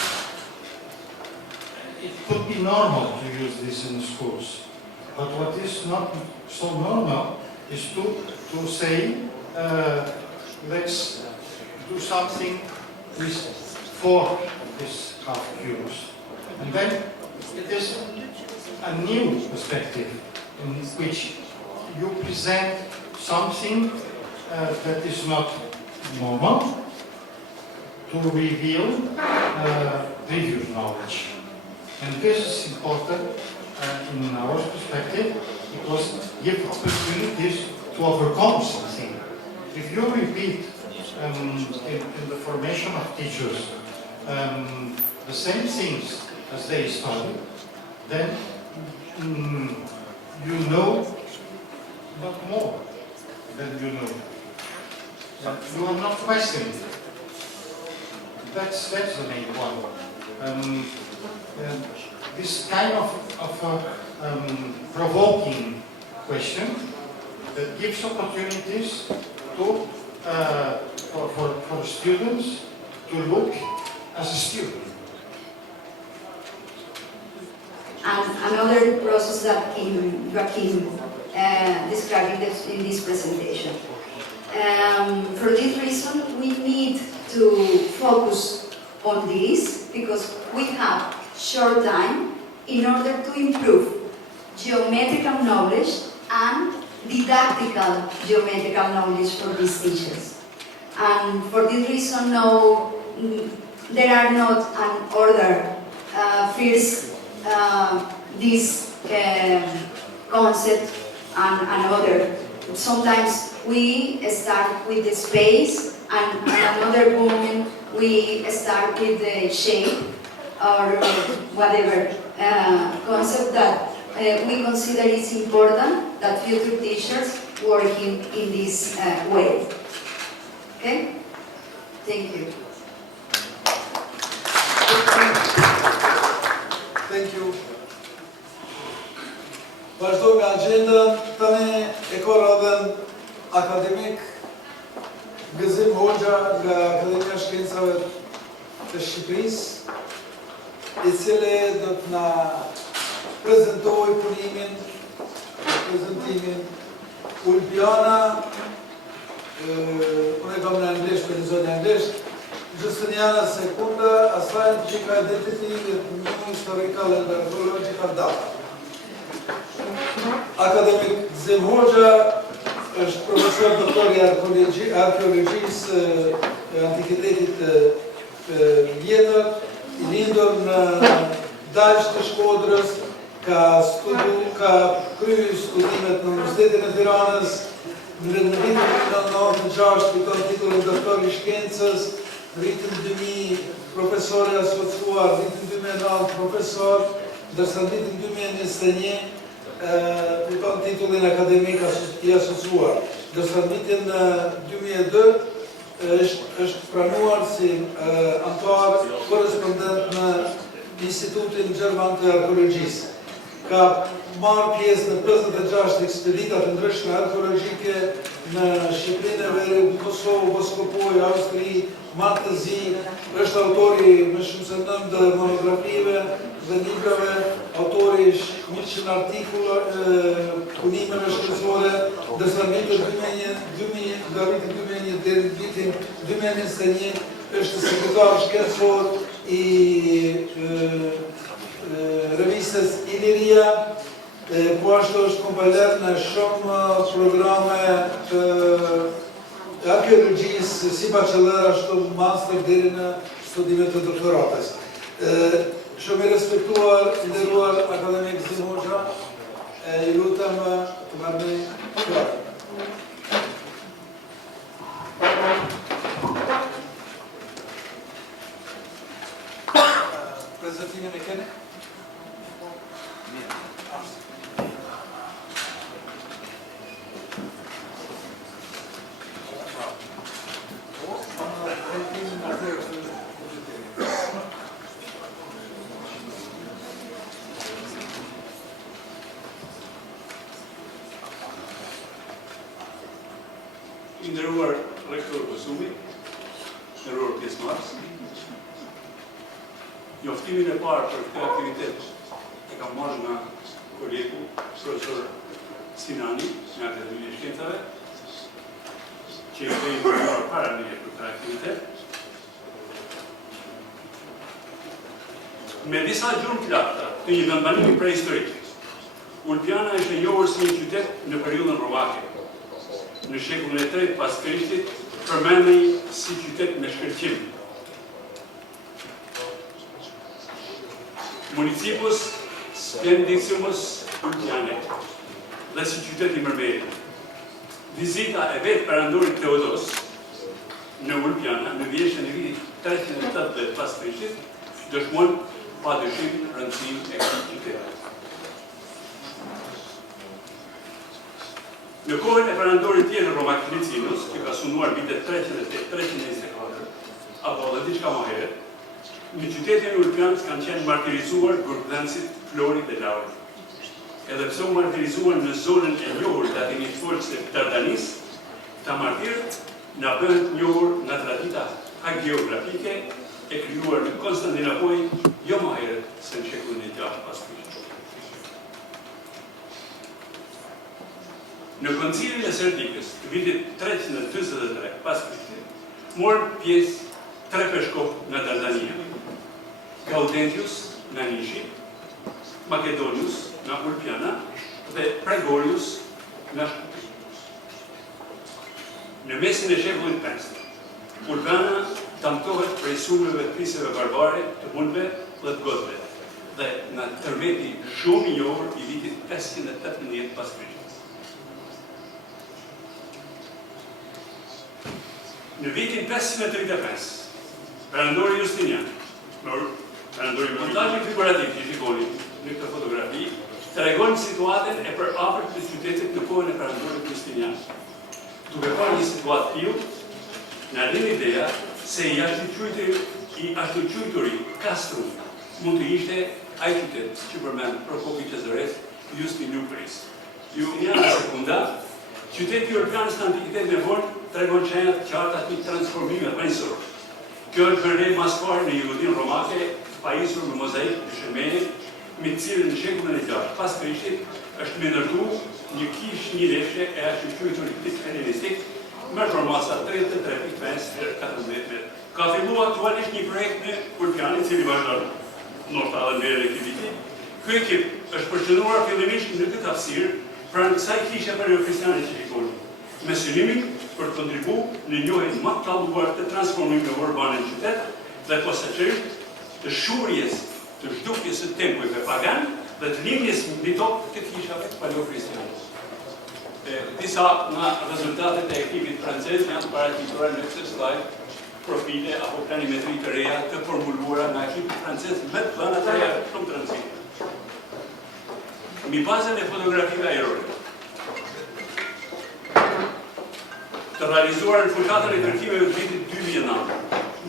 It could be normal to use this in schools, but what is not so normal is to say, let's do something with 4 of these half cubes. And then it is a new perspective in which you present something that is not normal to reveal previous knowledge. And this is important in our perspective because it gives opportunities to overcome something. If you repeat in the formation of teachers the same things as they study, then you know not more than you know. You are not questioning. That's the main point. This kind of provoking question that gives opportunities to for students to look as a student. And another process that Joaquin described in this presentation. For this reason, we need to focus on this because we have short time in order to improve geometrical knowledge and didactical geometrical knowledge for these teachers. And for this reason, there are not an order. First, this concept and another. Sometimes we start with the space, and at another moment we start with the shape or whatever concept that we consider is important that future teachers working in this way. Okay? Thank you. Thank you. Vazhdojmë me agendën, tani e ka radhën akademik Gëzim Hoxha nga Akademia e Shkencave të Shqipërisë, I cili do të na prezantojë prezantimin Ulpiana, unë e kam në anglisht, për një zonë anglisht, Justiniana Secunda, Scientific Identity with New Historical and Archaeological Data. Akademik Gëzim Hoxha është profesor doktor I arkeologjisë antikitetit vjetër, I lindur në Dalsh të Shkodrës, ka kryer studimet në Universitetin e Tiranës, në vitin 1996 fiton titullin doktor I shkencës, në vitin 2000 profesor I asociuar, vitin 2009 profesor, ndërsa në vitin 2021 fiton titullin akademik I asociuar. Ndërsa në vitin 2002 është pranuar si antar korrespondent në Institutin Gjerman të Arkeologjisë. Ka marrë pjesë në 56 ekspedita të ndryshme arkeologjike në Shqipërinë e Veriut, Kosovë, Boskopoj, Austri, Maltëzi, është autori më shumë se 9 monografive dhe librave, autori 100 artikulla, punimeve shkencore, ndërsa nga vitin 2001 deri në vitin 2021 është sekretar shkencor I revistës Iliria, po ashtu është kompiler në shumë programe të arkeologjisë, si bachelor, ashtu master deri në studimet të doktoratës. Shumë I respektuar, nderuar akademik Gëzim Hoxha, Ju lutem të merrni fjalën. Prezantimin e keni? Mirë. I nderuar rektor Kosumi, nderuar pjesëmarrës, njoftimin e parë për këtë aktivitet e kam marrë nga kolegu profesor Sinani, nga Akademia e Shkencave, që i ka informuar para meje për këtë aktivitet. Me disa gjurmë plakta të një vendbanimi prehistorik, Ulpiana ishte njohur si një qytet në periudhën romake. Në shekullin e 3 pas Krishtit, përmendej si qytet me shkëlqim. Municipus Splendissimus Ulpiane, dhe si qytet i mërmeri. Vizita e vetë perandorit Theodos në Ulpiana në vjeshtën e vitit 380 pas Krishtit dëshmon pa dyshim rëndësinë e këtij qyteti. Në kohën e perandorit tjetër Romak Licinus, që ka sunuar vitet 324, apo dhe diçka më herët, në qytetin Ulpianës kanë qenë martirizuar gurgdhenësit Flori dhe Lauri. Edhe pse u martirizuar në zonën e njohur latinit folës të Dardanis, këta martirë na bëhen të njohur nga tradita hagiografike e krijuar në Konstantinopol jo më herët se në shekullin e 6 pas Krishtit. Në koncilin e Serdikës të vitit 343 pas Krishtit, morën pjesë 3 peshkop nga Dardania: Gaudentius nga Nishi, Macedonius nga Ulpiana dhe Pregorius nga Shkupi. Në mesin e shekullit 5, Ulpiana damtohet prej sulmeve të priseve barbare të hunve dhe të gotëve, dhe nga tërmeti shumë i njohur i vitit 518 pas Krishtit. Në vitin 535, perandori Justinian, perandori montazhi figurativ që shikoni në këtë fotografi, tregon situatën e përafërt të qytetit në kohën e perandorit Justinian. Duke parë një situatë tillë, na rrin ideja se i ashtu quajturi Castrum mund të ishte ai qytet që përmend Prokopi Cezarës, Justinianoplis. Justiniana sekunda, qyteti Ulpianës në antikitet në vonë tregon shenjat të qarta të transformimit pajisor. Kjo është vërtet mas parë në Jugosllavin romake, pajisur me mozaik të shëmenit, me të cilën në shekullin e 6 pas Krishtit është menërtu një kish një lefshe e ashtu quajtur helenistik me formasa 33.5 deri 14 metra. Ka filluar aktualisht një projekt në Ulpianë i cili vazhdon ndoshta edhe në verën e këtij viti. Ky ekip është përqendruar fillimisht në këtë hapësirë pranë kësaj kishe paleokristiane që shikoni, me synimin për të kontribuar në njohjen më të kalluar të transformimit urban në qytet dhe posaçërisht të shurjes të zhdukjes së tempujve pagan dhe të linjës mbi tokë të kishave paleokristiane. Disa nga rezultatet e ekipit francez janë paraqituar në këtë slajd, profile apo planimetri të reja të formuluara nga ekipi francez me plana të reja shumë të rëndësishme. Mbi bazën e fotografive aerore të realizuar në fushatën e kërkimeve të vitit 2009,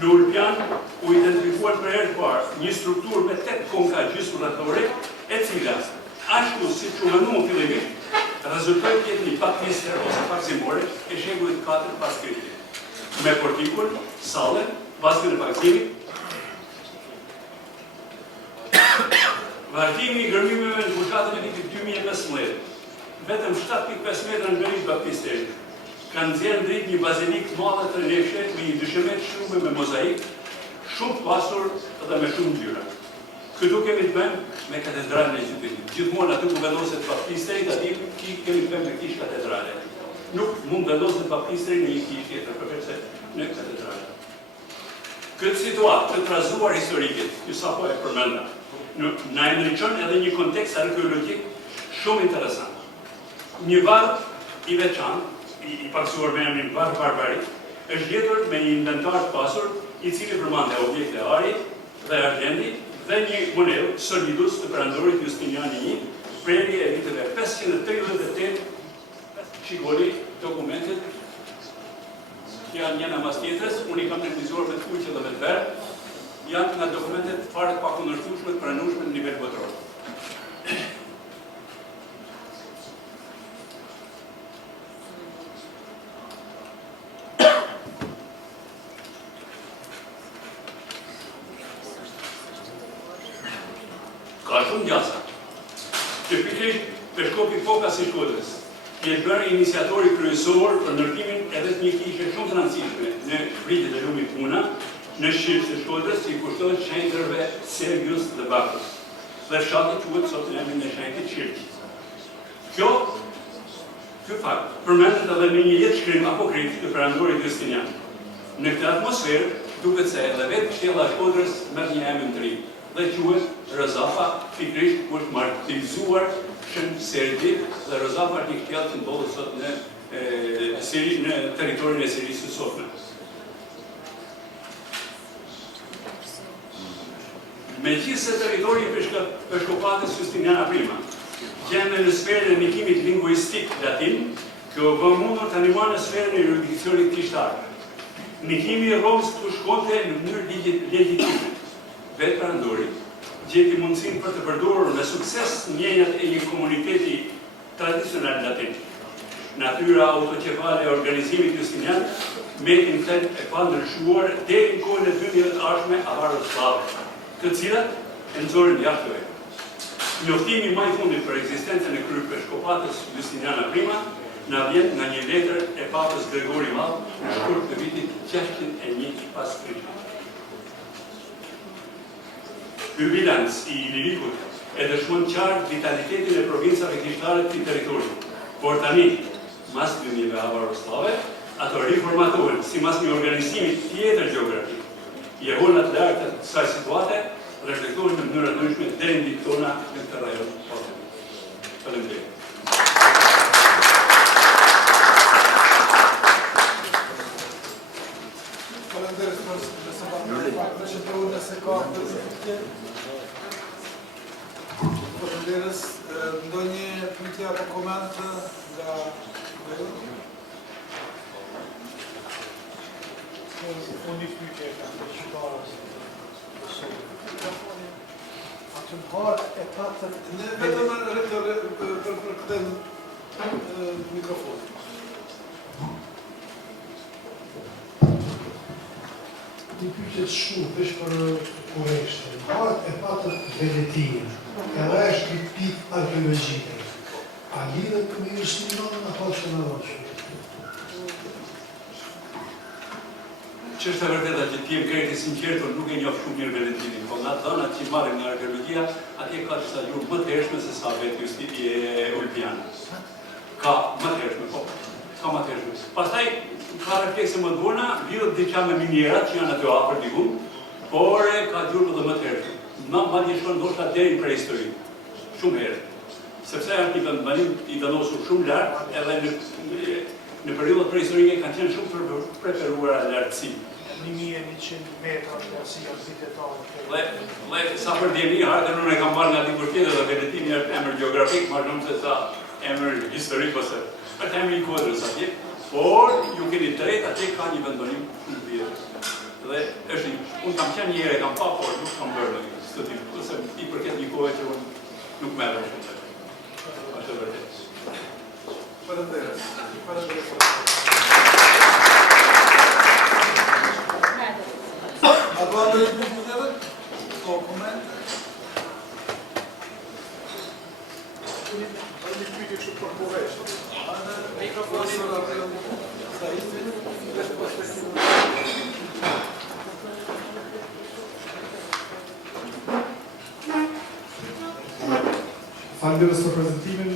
në Ulpian u identifikuar për herë të parë një strukturë me 8 konka gjysmërrethore, e cila, ashtu si që menduam fillimisht, rezultoi të jetë një baptister ose paksimore e shekullit 4 pas Krishtit, me portikun, sallën, vazhgën e paksimit, vazhdimi i gërmimeve në fushatën e vitit 2015, vetëm 7.5 metra në verish baptisterit, kanë nxjerrë drejt një bazilik të madhe të lefshe me një dyshemet shumë me mozaik, shumë të pasur dhe me shumë ngjyra. Këtu kemi të bëjmë me katedralën e qytetit. Gjithmonë aty ku vendoset baptisteri, aty kemi të bëjmë me kishë katedrale. Nuk mund vendoset baptisteri në një kishë tjetër, përveçse në katedrale. Këtë situatë të trazuar historike, ju sapo e përmenda, na ndriçon edhe një kontekst arkeologjik shumë interesant. Një varr i veçantë, i paksuar me emrin varr Barbari, është gjetur me një inventar të pasur, i cili përmande objekte ari dhe argjendi dhe një monedhë solidus të perandorit Justiniani I, preri e viteve 538. Shikoni dokumentet, janë njëna mas tjetrës, unë I kam nënvizuar me të kuqe dhe me të verë, janë nga dokumentet fare të pakundërshtueshme të pranueshme në nivel botror. Ka shumë gjasa. Që pikërisht Peshkopi Foka si Shkodrës, që është bërë iniciatori kryesor për ndërtimin edhe të një kishe shumë të rëndësishme në rritjet e lumit Puna, në shqipë të Shkodrës, që I kushtohet shenjtërve Sergius dhe Bacchus, dhe fshati quhet sot në emrin e shenjtit Shirqi. Ky fakt përmendet edhe në një jetë shkrim apokrit të perandorit Justinian. Në këtë atmosferë, duket se edhe vetë kështjella e Shkodrës merr një emër të ri dhe quhet Rozafa, pikërisht kur është martirizuar Shën Sergi dhe Rozafa është një kështjellë që ndodhet sot në territorin e Sirisë së sotme. Megjithëse territori I Peshkopatës Justiniana Prima gjende në sferën e ndikimit lingvistik latin, kjo bë mundur të animon në sferën e jurisdiksionit kishtar. Ndikimi I Romës këtu shkonte në mënyrë legjitime. Vetë perandori gjeti mundësinë për të përdorur me sukses ndjenjat e një komuniteti tradicional latin. Natyra autoqefale e organizimit justinian metin thel e pa ndryshuar deri në kohën e dymbjeve të ardhshme avaro-slave, të cilat e nxorën jashtë vetë. Njoftimi më I fundit për ekzistencën e kryepiskopatës Justiniana Prima na vjen nga një letër e Papës Gregori I Madh në shkurt të vitit 601 pas Krishtit. Ky bilanc I Ilirikut e dëshmon qartë vitalitetin e provincave kishtare të territorit. Por tani, mas dymbjeve avaro-slave, ato riformatohen sipas një organizimi tjetër gjeografik. Jehonat lartë të kësaj situate reflektohen në mënyra të ndryshme deri në ditët tona në këtë rajon. Faleminderit. Faleminderit. Ndonjë pyetje apo koment nga Unë një pyetje ka të qytetarës. Atë harë e patët... Ne vetëm për këtë mikrofon. Një pyetje të shkurt, veç për koreshtë. Harët e patët Venetinë, edhe është një pikë arkeologjike. A lidhet me Justinianin apo që në roqë? Ç'është e vërtetë që ti krejt I sinqertur nuk e njoh shumë mirë Venetinin, po nga dhënat që marrim nga arkeologjia, atje ka disa gjurmë më të hershme se sa vetë Ulpiana. Ka më të hershme, po. Ka më të hershme. Pastaj ka reflekse më të vona, lidhet diçka me minierat që janë aty afër diku, por ka gjurmë edhe më të hershme. Madje shkon ndoshta deri në prehistori. Shumë herë. Sepse janë një vendbanim I vendosur shumë lart, edhe në periudhat prehistorike kanë qenë shumë preferuara lartësi. 1100 metra të asia vitetare. Dhe sa për djeni, hartën unë e kam marrë nga dikur tjetër dhe Venetini është emër geografik, ma shumë se sa emër historik ose është emër I kodrës atje, por ju keni drejt atje ka një vendonim shumë vjetër. Dhe është unë kam qenë një herë e kam pa, por nuk kam bërë në studim, ose I përket një kohë që unë nuk merrem shumë. Është vërtet. Faleminderit. A do të bëjmë një tjetër? Po, koment? Një pyetje kështu për koreshtë. Faleminderit për prezantimin.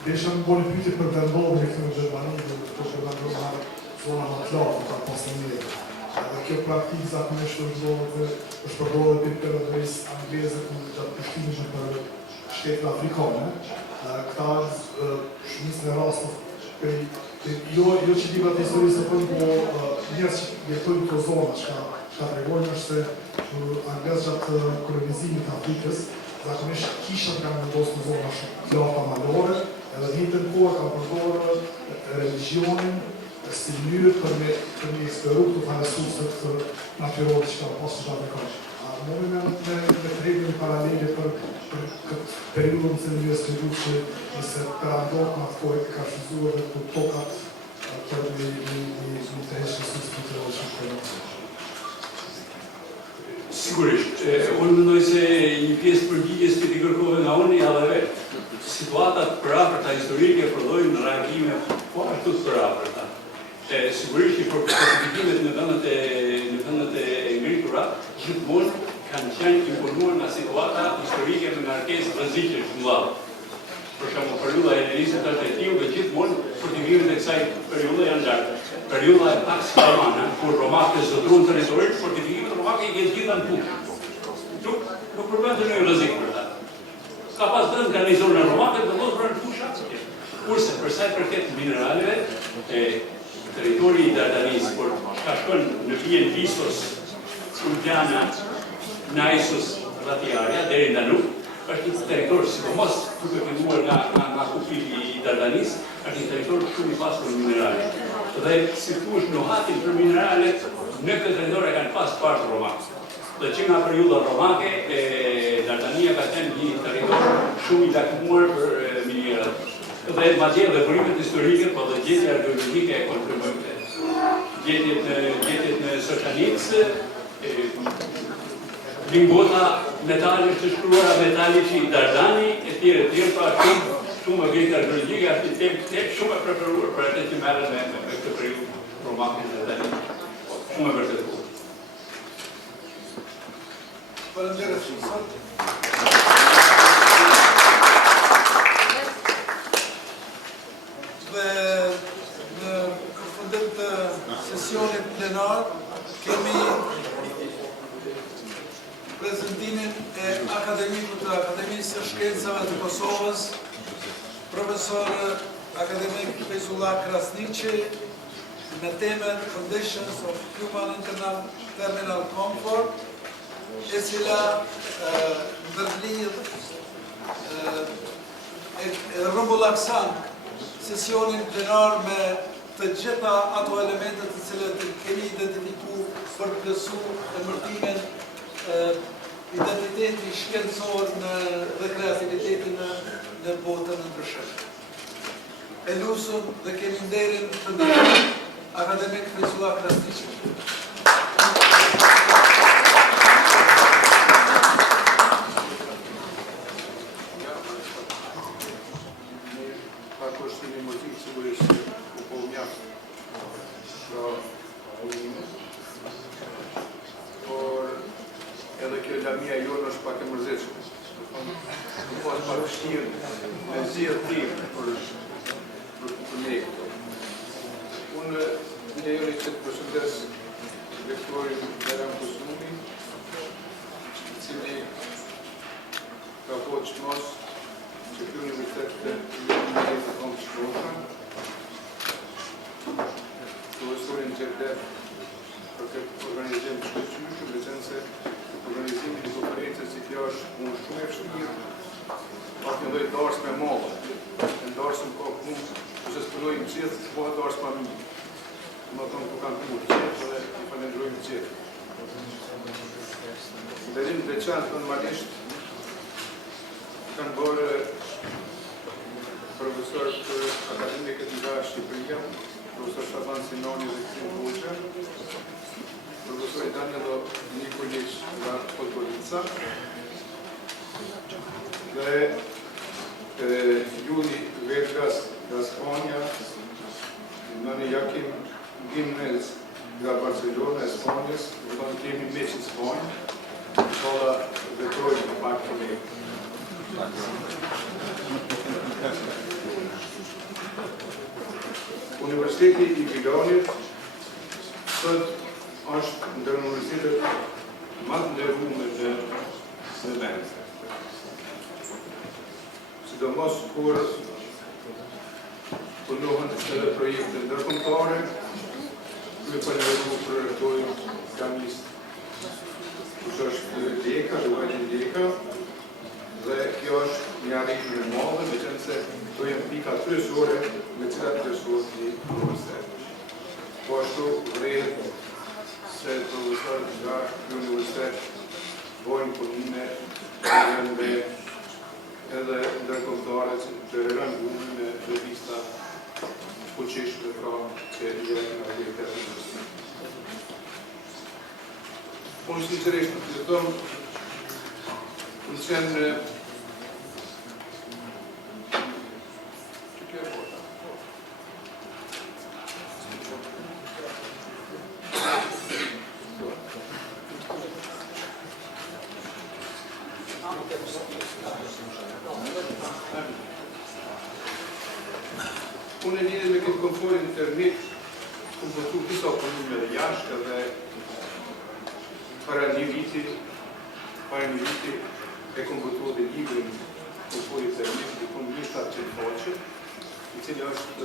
Desha më bëni pyetje për vendovjen e këtyre zërmanëve dhe të shërbëndërmarrë zona më të lartë të postomirë. Dhe kjo praktikë zakonisht është përdorur për peradres angleze në gjatë pushtimit për shtetet afrikane. Këta shumicën e rasteve jo që librat e historisë po njerëz që jetojnë këto zona që tregojnë është se anglezët gjatë kolonizimit të Afrikës zakonisht kishat kanë vendosur në zona shumë plata malore, edhe në njëjtën kohë kanë përdorur religionin si mënyrë për me eksploru këto resurset natyrore që kanë pasur në Afrikë. Mund me tregojnë paralele për këtë periudhën se në US këtu që nëse perandot në atë kohë ka shfrytzuar dhe për tokat për një të hesh resurse natyrore që kanë. Sigurisht, unë mendoj se një pjesë përgjigjes që t'i kërkove nga unë ja dhe vetë. Situatat përafërta historike prodhojnë reagime po ashtu të përafërta. Sigurisht që fortifikimet në vendet e ngritura gjithmonë kanë qenë imponuar nga situata historike me markesë rreziqe të mëdha. Për shembull, periudha helenistë është e tillë dhe gjithmonë fortifikimet e kësaj periudhe janë lartë. Periudha e Pax Romana, kur romakët zotruan territorin, fortifikimet romake i gjithë gjitha në pushë. Nuk përmendën një rrezik për ta. Ka pas vetëm garnizonin e romakëve dhe mos pranë pusha. Kurse për sa i përket mineraleve, territori i Dardanisë, kur ka shkon në pijen Visos, Ulpiana, Naisus, Ratiaria, deri në Danub, është një territor, sidomos duke filluar nga kufi i Dardanisë, është një territor shumë i pasur në minerale. Dhe si thuash nuhatin për mineralet, në këtë territor e kanë pas partë romakë. Dhe që nga periudha romake, Dardania ka qenë një territor shumë i lakmuar për minerat. Dhe madje dhe burimet historike, po dhe gjetja arkeologjike e kontribuante. Gjetjet në Soçanicë, lingota metale të shkruara metalici i Dardani, e tjere, pra shumë gjetja arkeologjike, është një temë shumë e preferuar për atë që merret me këtë periudhë romake në Dardani. Shumë e vërtetuar. Faleminderit shumë. Dhe në përfundim të sesionit plenar kemi prezentimin e akademikut të Akademisë së Shkencave të Kosovës, profesor akademik Feyzullah Krasniqi, me temën Conditions of Human Internal Terminal Comfort, e cila ndërlidh e rrëmbullakson sesionin plenar me të gjitha ato elementet të cilët kemi identifikuar për të plotësuar emërtimin identiteti shkencor dhe kreativitetin në botën e ndryshme. E lusëm dhe kemi nderin të ndërshme akademik Feyzullah Krasniqi. Universiteti i Milonit sot është ndër universitetet më të nderuar në vend. sidomos kur punohen edhe projekte ndërkombëtare, ky panelu projektojnë kamis, kush është leka, luajtje leka, dhe kjo është një arritje e madhe, meqense këto janë pika kryesore me cilat vlerësohet një universitet. Po ashtu vret se profesorët nga ky universitet bojnë punime edhe ndërkombëtare që relangume me revista fuqishme pra që jenë nga aktivitetet. Unë sinqerisht të thonë, unë qenë unë e lidhe me këtë komforin termik, unë përtu disa punime dhe jashtë dhe para një viti e kom përtu dhe librin komforit termik dhe kom 700 faqe, I cili është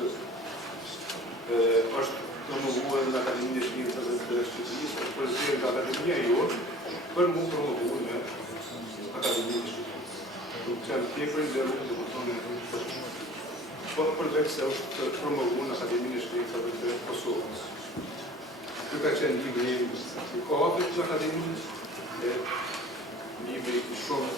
promovuar në Akademinë e Shkencave të Shqipërisë, është prezenter nga Akademia jonë për mu promovuar në Akademinë e Shqipërisë. Që janë tepër nderuar dhe po përveç se është promovuar në Akademinë e Shkencave të Kosovës. Ky ka qenë libri I kohët të Akademisë e libri I shumë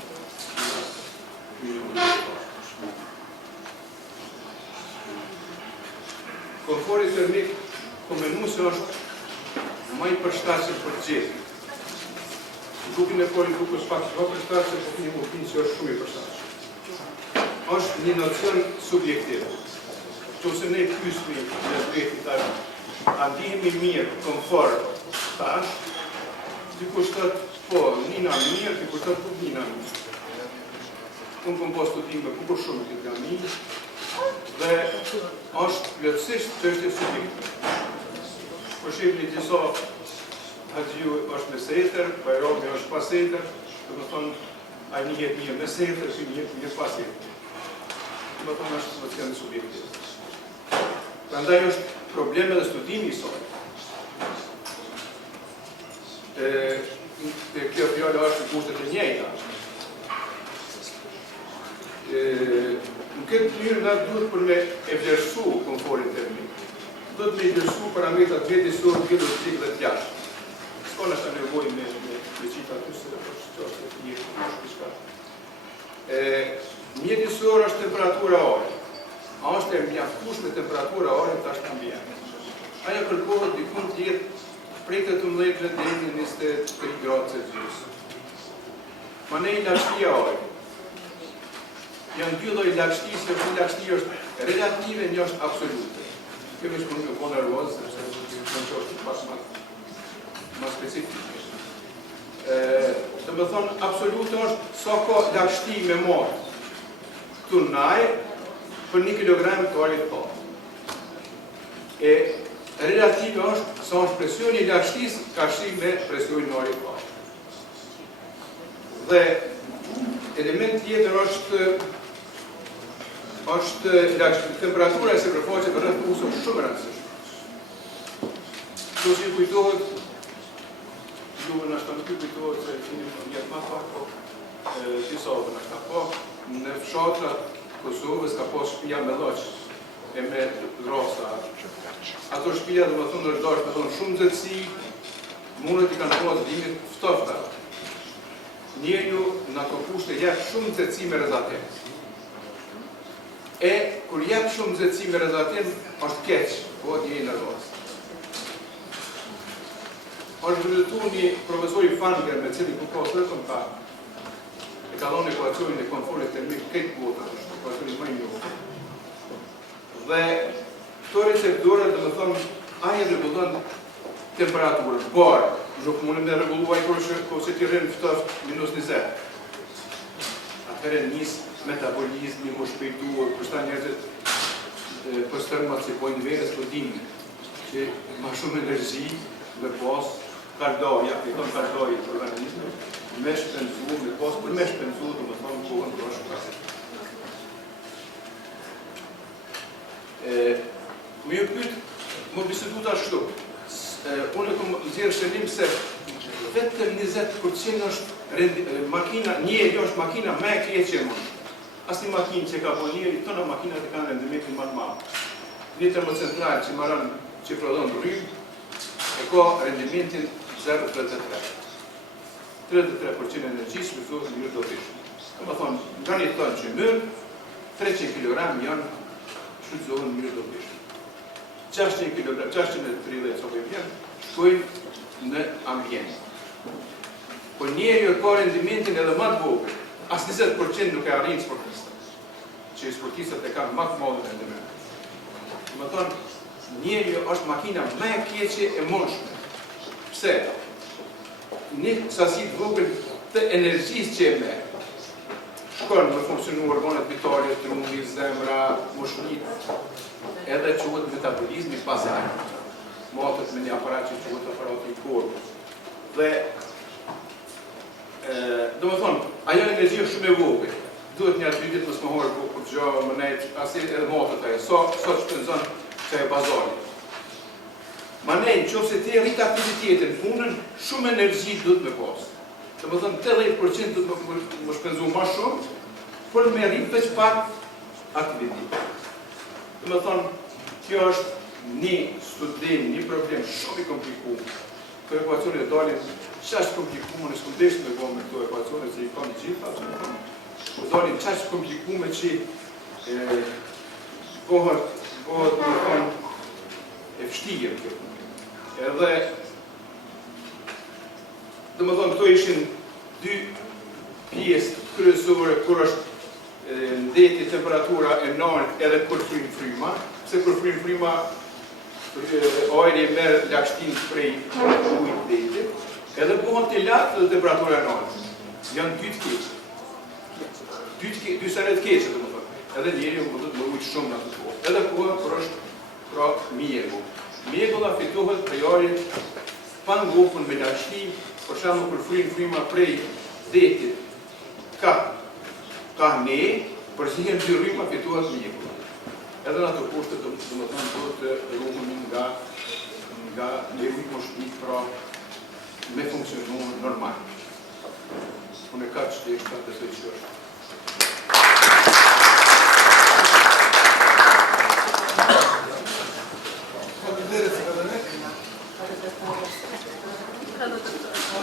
komfori termik komenuse është më I përshtatshëm për gjithë. Grupin e poli grupës pak më përshtatshëm, por një grupin që është shumë I përshtatshëm. Është një nocion subjektiv. Nëse ne pyesmi në drejtë tash, a ndihemi mirë, komfort, tash, dikush thotë po, nina mirë, dikush thotë po nina mirë. Unë kom pas studime bukur shumë këtë gamin, dhe është plotësisht çështje subjektive. Për shembull, disa haxhiu është mesetër, Bajrami është pasetër, domethënë ai njihet një mesetër, si njihet një pasetër. Domethënë është nocion subjektiv. Prandaj është probleme dhe studimi I saj. Kjo fjala është në kushtet e njëjta. Në këtë mënyrë na duhet për me e vlerësu komforin termik. Do të me vlerësu parametrat mjedisorë, biologjik dhe të jashtë. S'ka është nevojë me qita aty se është një diçka. Mjedisorë është temperatura ore. A është e mjaftueshme temperatura ore tash në ambient. Ajo kërkohet dikun të jetë prej 18 deri në 23 gradë Celsius. Manej lagështia ore. Janë dy lloj lagështisë, një lagështi është relative, një është absolute. Kjo është më po nervoz, sepse është pas më specifike. Domethënë absolute është sa ka lagështi me marr këtu naj për 1 kilogram të arit pa. E relative është sa është presioni I lagështisë kashim me presionin e arit pa. Dhe element tjetër është temperatura e sipërfaqes rreth usës shumë rëndësishme. Do të kujtohet, juve na shtanë kujtohet se keni jetë më pak, disa orë na po në fshatrat Kosovës ka pas shtëpia me lloç e me rrosa. Ato shtëpia domethënë është dashur me thonë shumë nxehtësi, mundet I kanë pas dimit ftofta. Njeriu në ato kushte jep shumë nxehtësi me rezatim. E kur jep shumë nxehtësi me rezatim, është keq, bëhet një nervoz. Është vërtetuar një profesor I Fanger me cilin ku ka thënë pa e ka dhënë ekuacionin e komforit termik këtë bota, është ekuacioni më I njohur. Dhe këto receptorë, domethënë, ai rregullon temperaturën, por nuk mundem me rregulluar kur se ti rrin ftoft -20. Atëherë nis metabolizmi më shpejtuar, për shkak njerëzit për stërmat si pojnë verës për dinë, që ma shumë energji me pas kardoja, fiton kardoja I organizmit, me shpenzu, me pas për me shpenzu, do më thonë kohën për shkak. Më ju pyet, më biseduta ashtu. Unë kam nxjerrë shënim se vetëm 20% është makina, njeri është makina më e keqe më. Asnjë makinë që ka po njeri, tona makinat e kanë rendimentin më të madh. Një termocentralë që marrën që prodhon rrymë, e ka rendimentin 0,33. 33% energji shfrytëzohet në mënyrë dobishme. Domethënë, nga një tonë që mërë, 300 kg janë shfrytëzohen në mënyrë dobishme. 600 kg, 630 çfarë vjen, shkojnë në ambient. Po njeriu ka rendimentin edhe më të vogël. As 20% nuk e arrin sportista. Që sportistët e kanë më të madh rendiment. Domethënë, njeriu është makina më e keqe e mundshme. Pse? Një sasi të vogël të energjisë që e merr. Shkon me funksionu organet vitale, trumbi, zemra, mushkujt, edhe quhet metabolizmi bazal. Matet me një aparat që quhet aparati i korpit. Dhe domethënë, ajo energji është shumë e vogël. Duhet një 2 ditë mos më horë kur gjao më nejt, asi edhe matet ajo. Sa shpenzon çaj bazali. Ma nej, nëse ti rrit aktivitetin, punën, shumë energji duhet me pas. Domethënë 80% duhet më shpenzu më shumë, por me rrit veç pak aktivitet. Domethënë, kjo është një studim, një problem shumë i komplikuar. Këto ekuacione dalin çast komplikuar, në skundesht me bëmë këto ekuacione që i kanë gjitha, dalin çast komplikuar që bëhet e vështirë kjo. Edhe domethënë këto ishin 2 pjesë kryesore kur është ndeti temperatura e lartë edhe kur fryn fryma, se kur fryn fryma ajri merr lagështin prej ujit detit, edhe bëhen të lartë dhe temperatura e lartë. Janë 2 të keqe. 2 sene të keqe domethënë. Edhe njeriu mund të ujë shumë në atë kohë. Edhe koha kur është pra mjegull. Mjegulla fitohet prej ajrit pa ngopur me lagështi, për shembull kur fryn fryma prej detit ka ne, përzihen 2 rryma fitohet mjegull. Edhe në ato kushte domethënë duhet të ruhemi nga levit mushkit pra me funksionu normal. Unë e kaq që ishtë të besoj që është.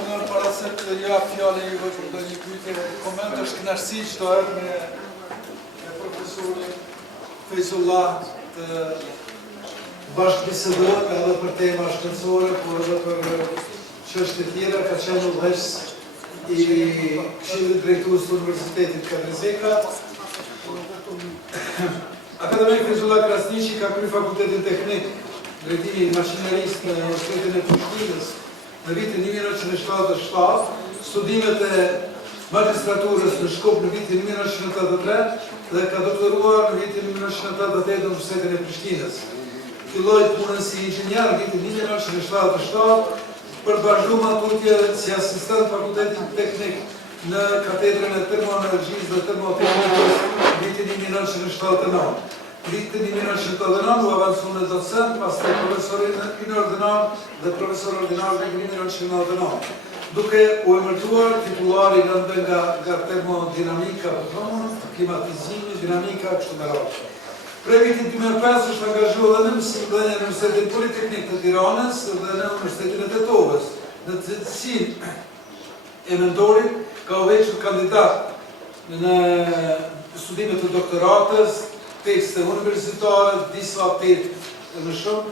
Unë para se të jap fjalën juve për ndonjë pyetje dhe koment, është kënaqësi çdo herë me profesorin Feyzullah të bashkëbisedojmë edhe për tema shkencore, por edhe për çështje tjera. Ka qenë udhëheqës i Këshillit Drejtues të Universitetit Kadrizeka. Akademik Feyzullah Krasniqi ka kryer Fakultetin Teknik Drejtimi i Maqinerisë në Universitetin e Prishtinës në vitin 1977, studimet e magistraturës në Shkup në vitin 1983 dhe ka doktoruar në vitin 1988 në Universitetin e Prishtinës. Filloi punën si inxhinier në vitin 1977 për të vazhduar maturitje si asistent Fakultetit Teknik në katedrën e termoenergjisë dhe termoteknikës në vitin 1979. Në vitin 1979 u avancu në docent, pastaj profesor ordinar dhe profesor ordinar në vitin 1999. Duke u emërtuar titulari nga termodinamika, klimatizimi, dinamika, kështu me radhë. Prej vitit 2005 është angazhuar edhe në mësim dhe në Universitetin Politeknik të Tiranës dhe në Universitetin e Tetovës, në të cilin e mentorit ka udhëhequr kandidat në studimet të doktoratës, tekste universitare, disa tekste më shumë,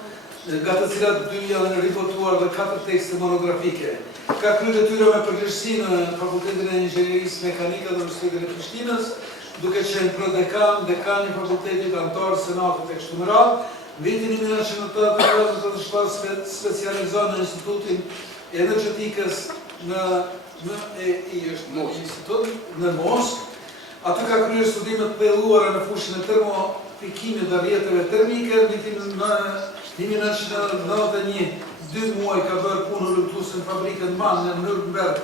nga të cilat 2 janë ribotuar dhe 4 tekste monografike. Ka kryer detyra me përgjegjësi në Fakultetin e Inxhinierisë Mekanike dhe Universitetin e Prishtinës, duke qenë prodekan, dekan i fakultetit, antar senatit e kështu me radhë. Në vitin 1987 specializohen në Institutin Energjetikës në Moskë. Aty ka kryer studimet të thelluara në fushën e termofikimit dhe rrjeteve termike. Në vitin 1991, 2 muaj ka bërë punë rrugtuese në fabrikën MAN në Nürnberg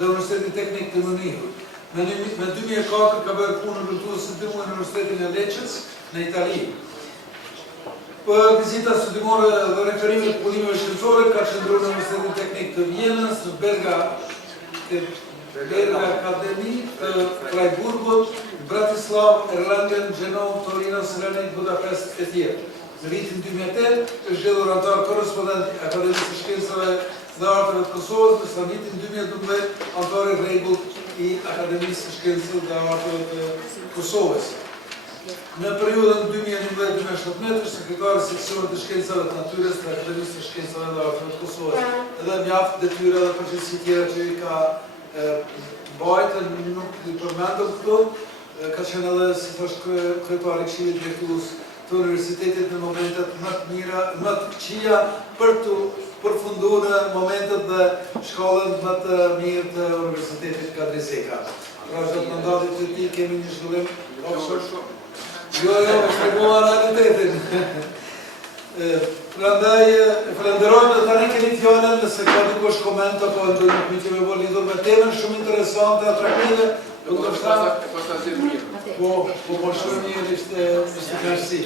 dhe Universitetin Teknik të Munihut. Me 2004 ka bërë punë rrugtuese 2 muaj në Universitetin e Lecces në Itali. Për vizita studimore dhe referimet të punimeve shkencore ka qëndruar në Universitetin Teknik të Vjenës, në Berga Akademi të Freiburgut, Bratislav, Erlangen, Gjenon, Torino, Selanik, Budapest e tjerë. Në vitin 2008 është zgjedhur antar korrespondent i Akademisë së Shkencave dhe Arteve të Kosovës, ndërsa në vitin 2012 antar i rregullt i Akademisë së Shkencave dhe Arteve të Kosovës. Në periudhën 2011-2017 është sekretari i seksionit të shkencave të natyrës të Akademisë së Shkencave dhe Arteve të Kosovës. Edhe mjaft detyra dhe përgjegjësi tjera që i ka mbajtur, nuk i përmendëm këtu, ka qenë edhe si thash kryetari i Këshillit Drejtues të Universitetit në momentet më të mira, më të këqija për të përfunduar në momentet dhe shkollën më të mirë të Universitetit Kadri Zeka. Pra çdo mandatit të tij kemi një zhvillim Jo, është reguar realitetin. Prandaj, falenderojmë dhe tani keni fjallën nëse ka dikush koment apo ndonjë pyetje me lidhur me temën shumë interesante, atraktive. Pastaj 10 mirë. Po shumë mirë ishte kënaqësi.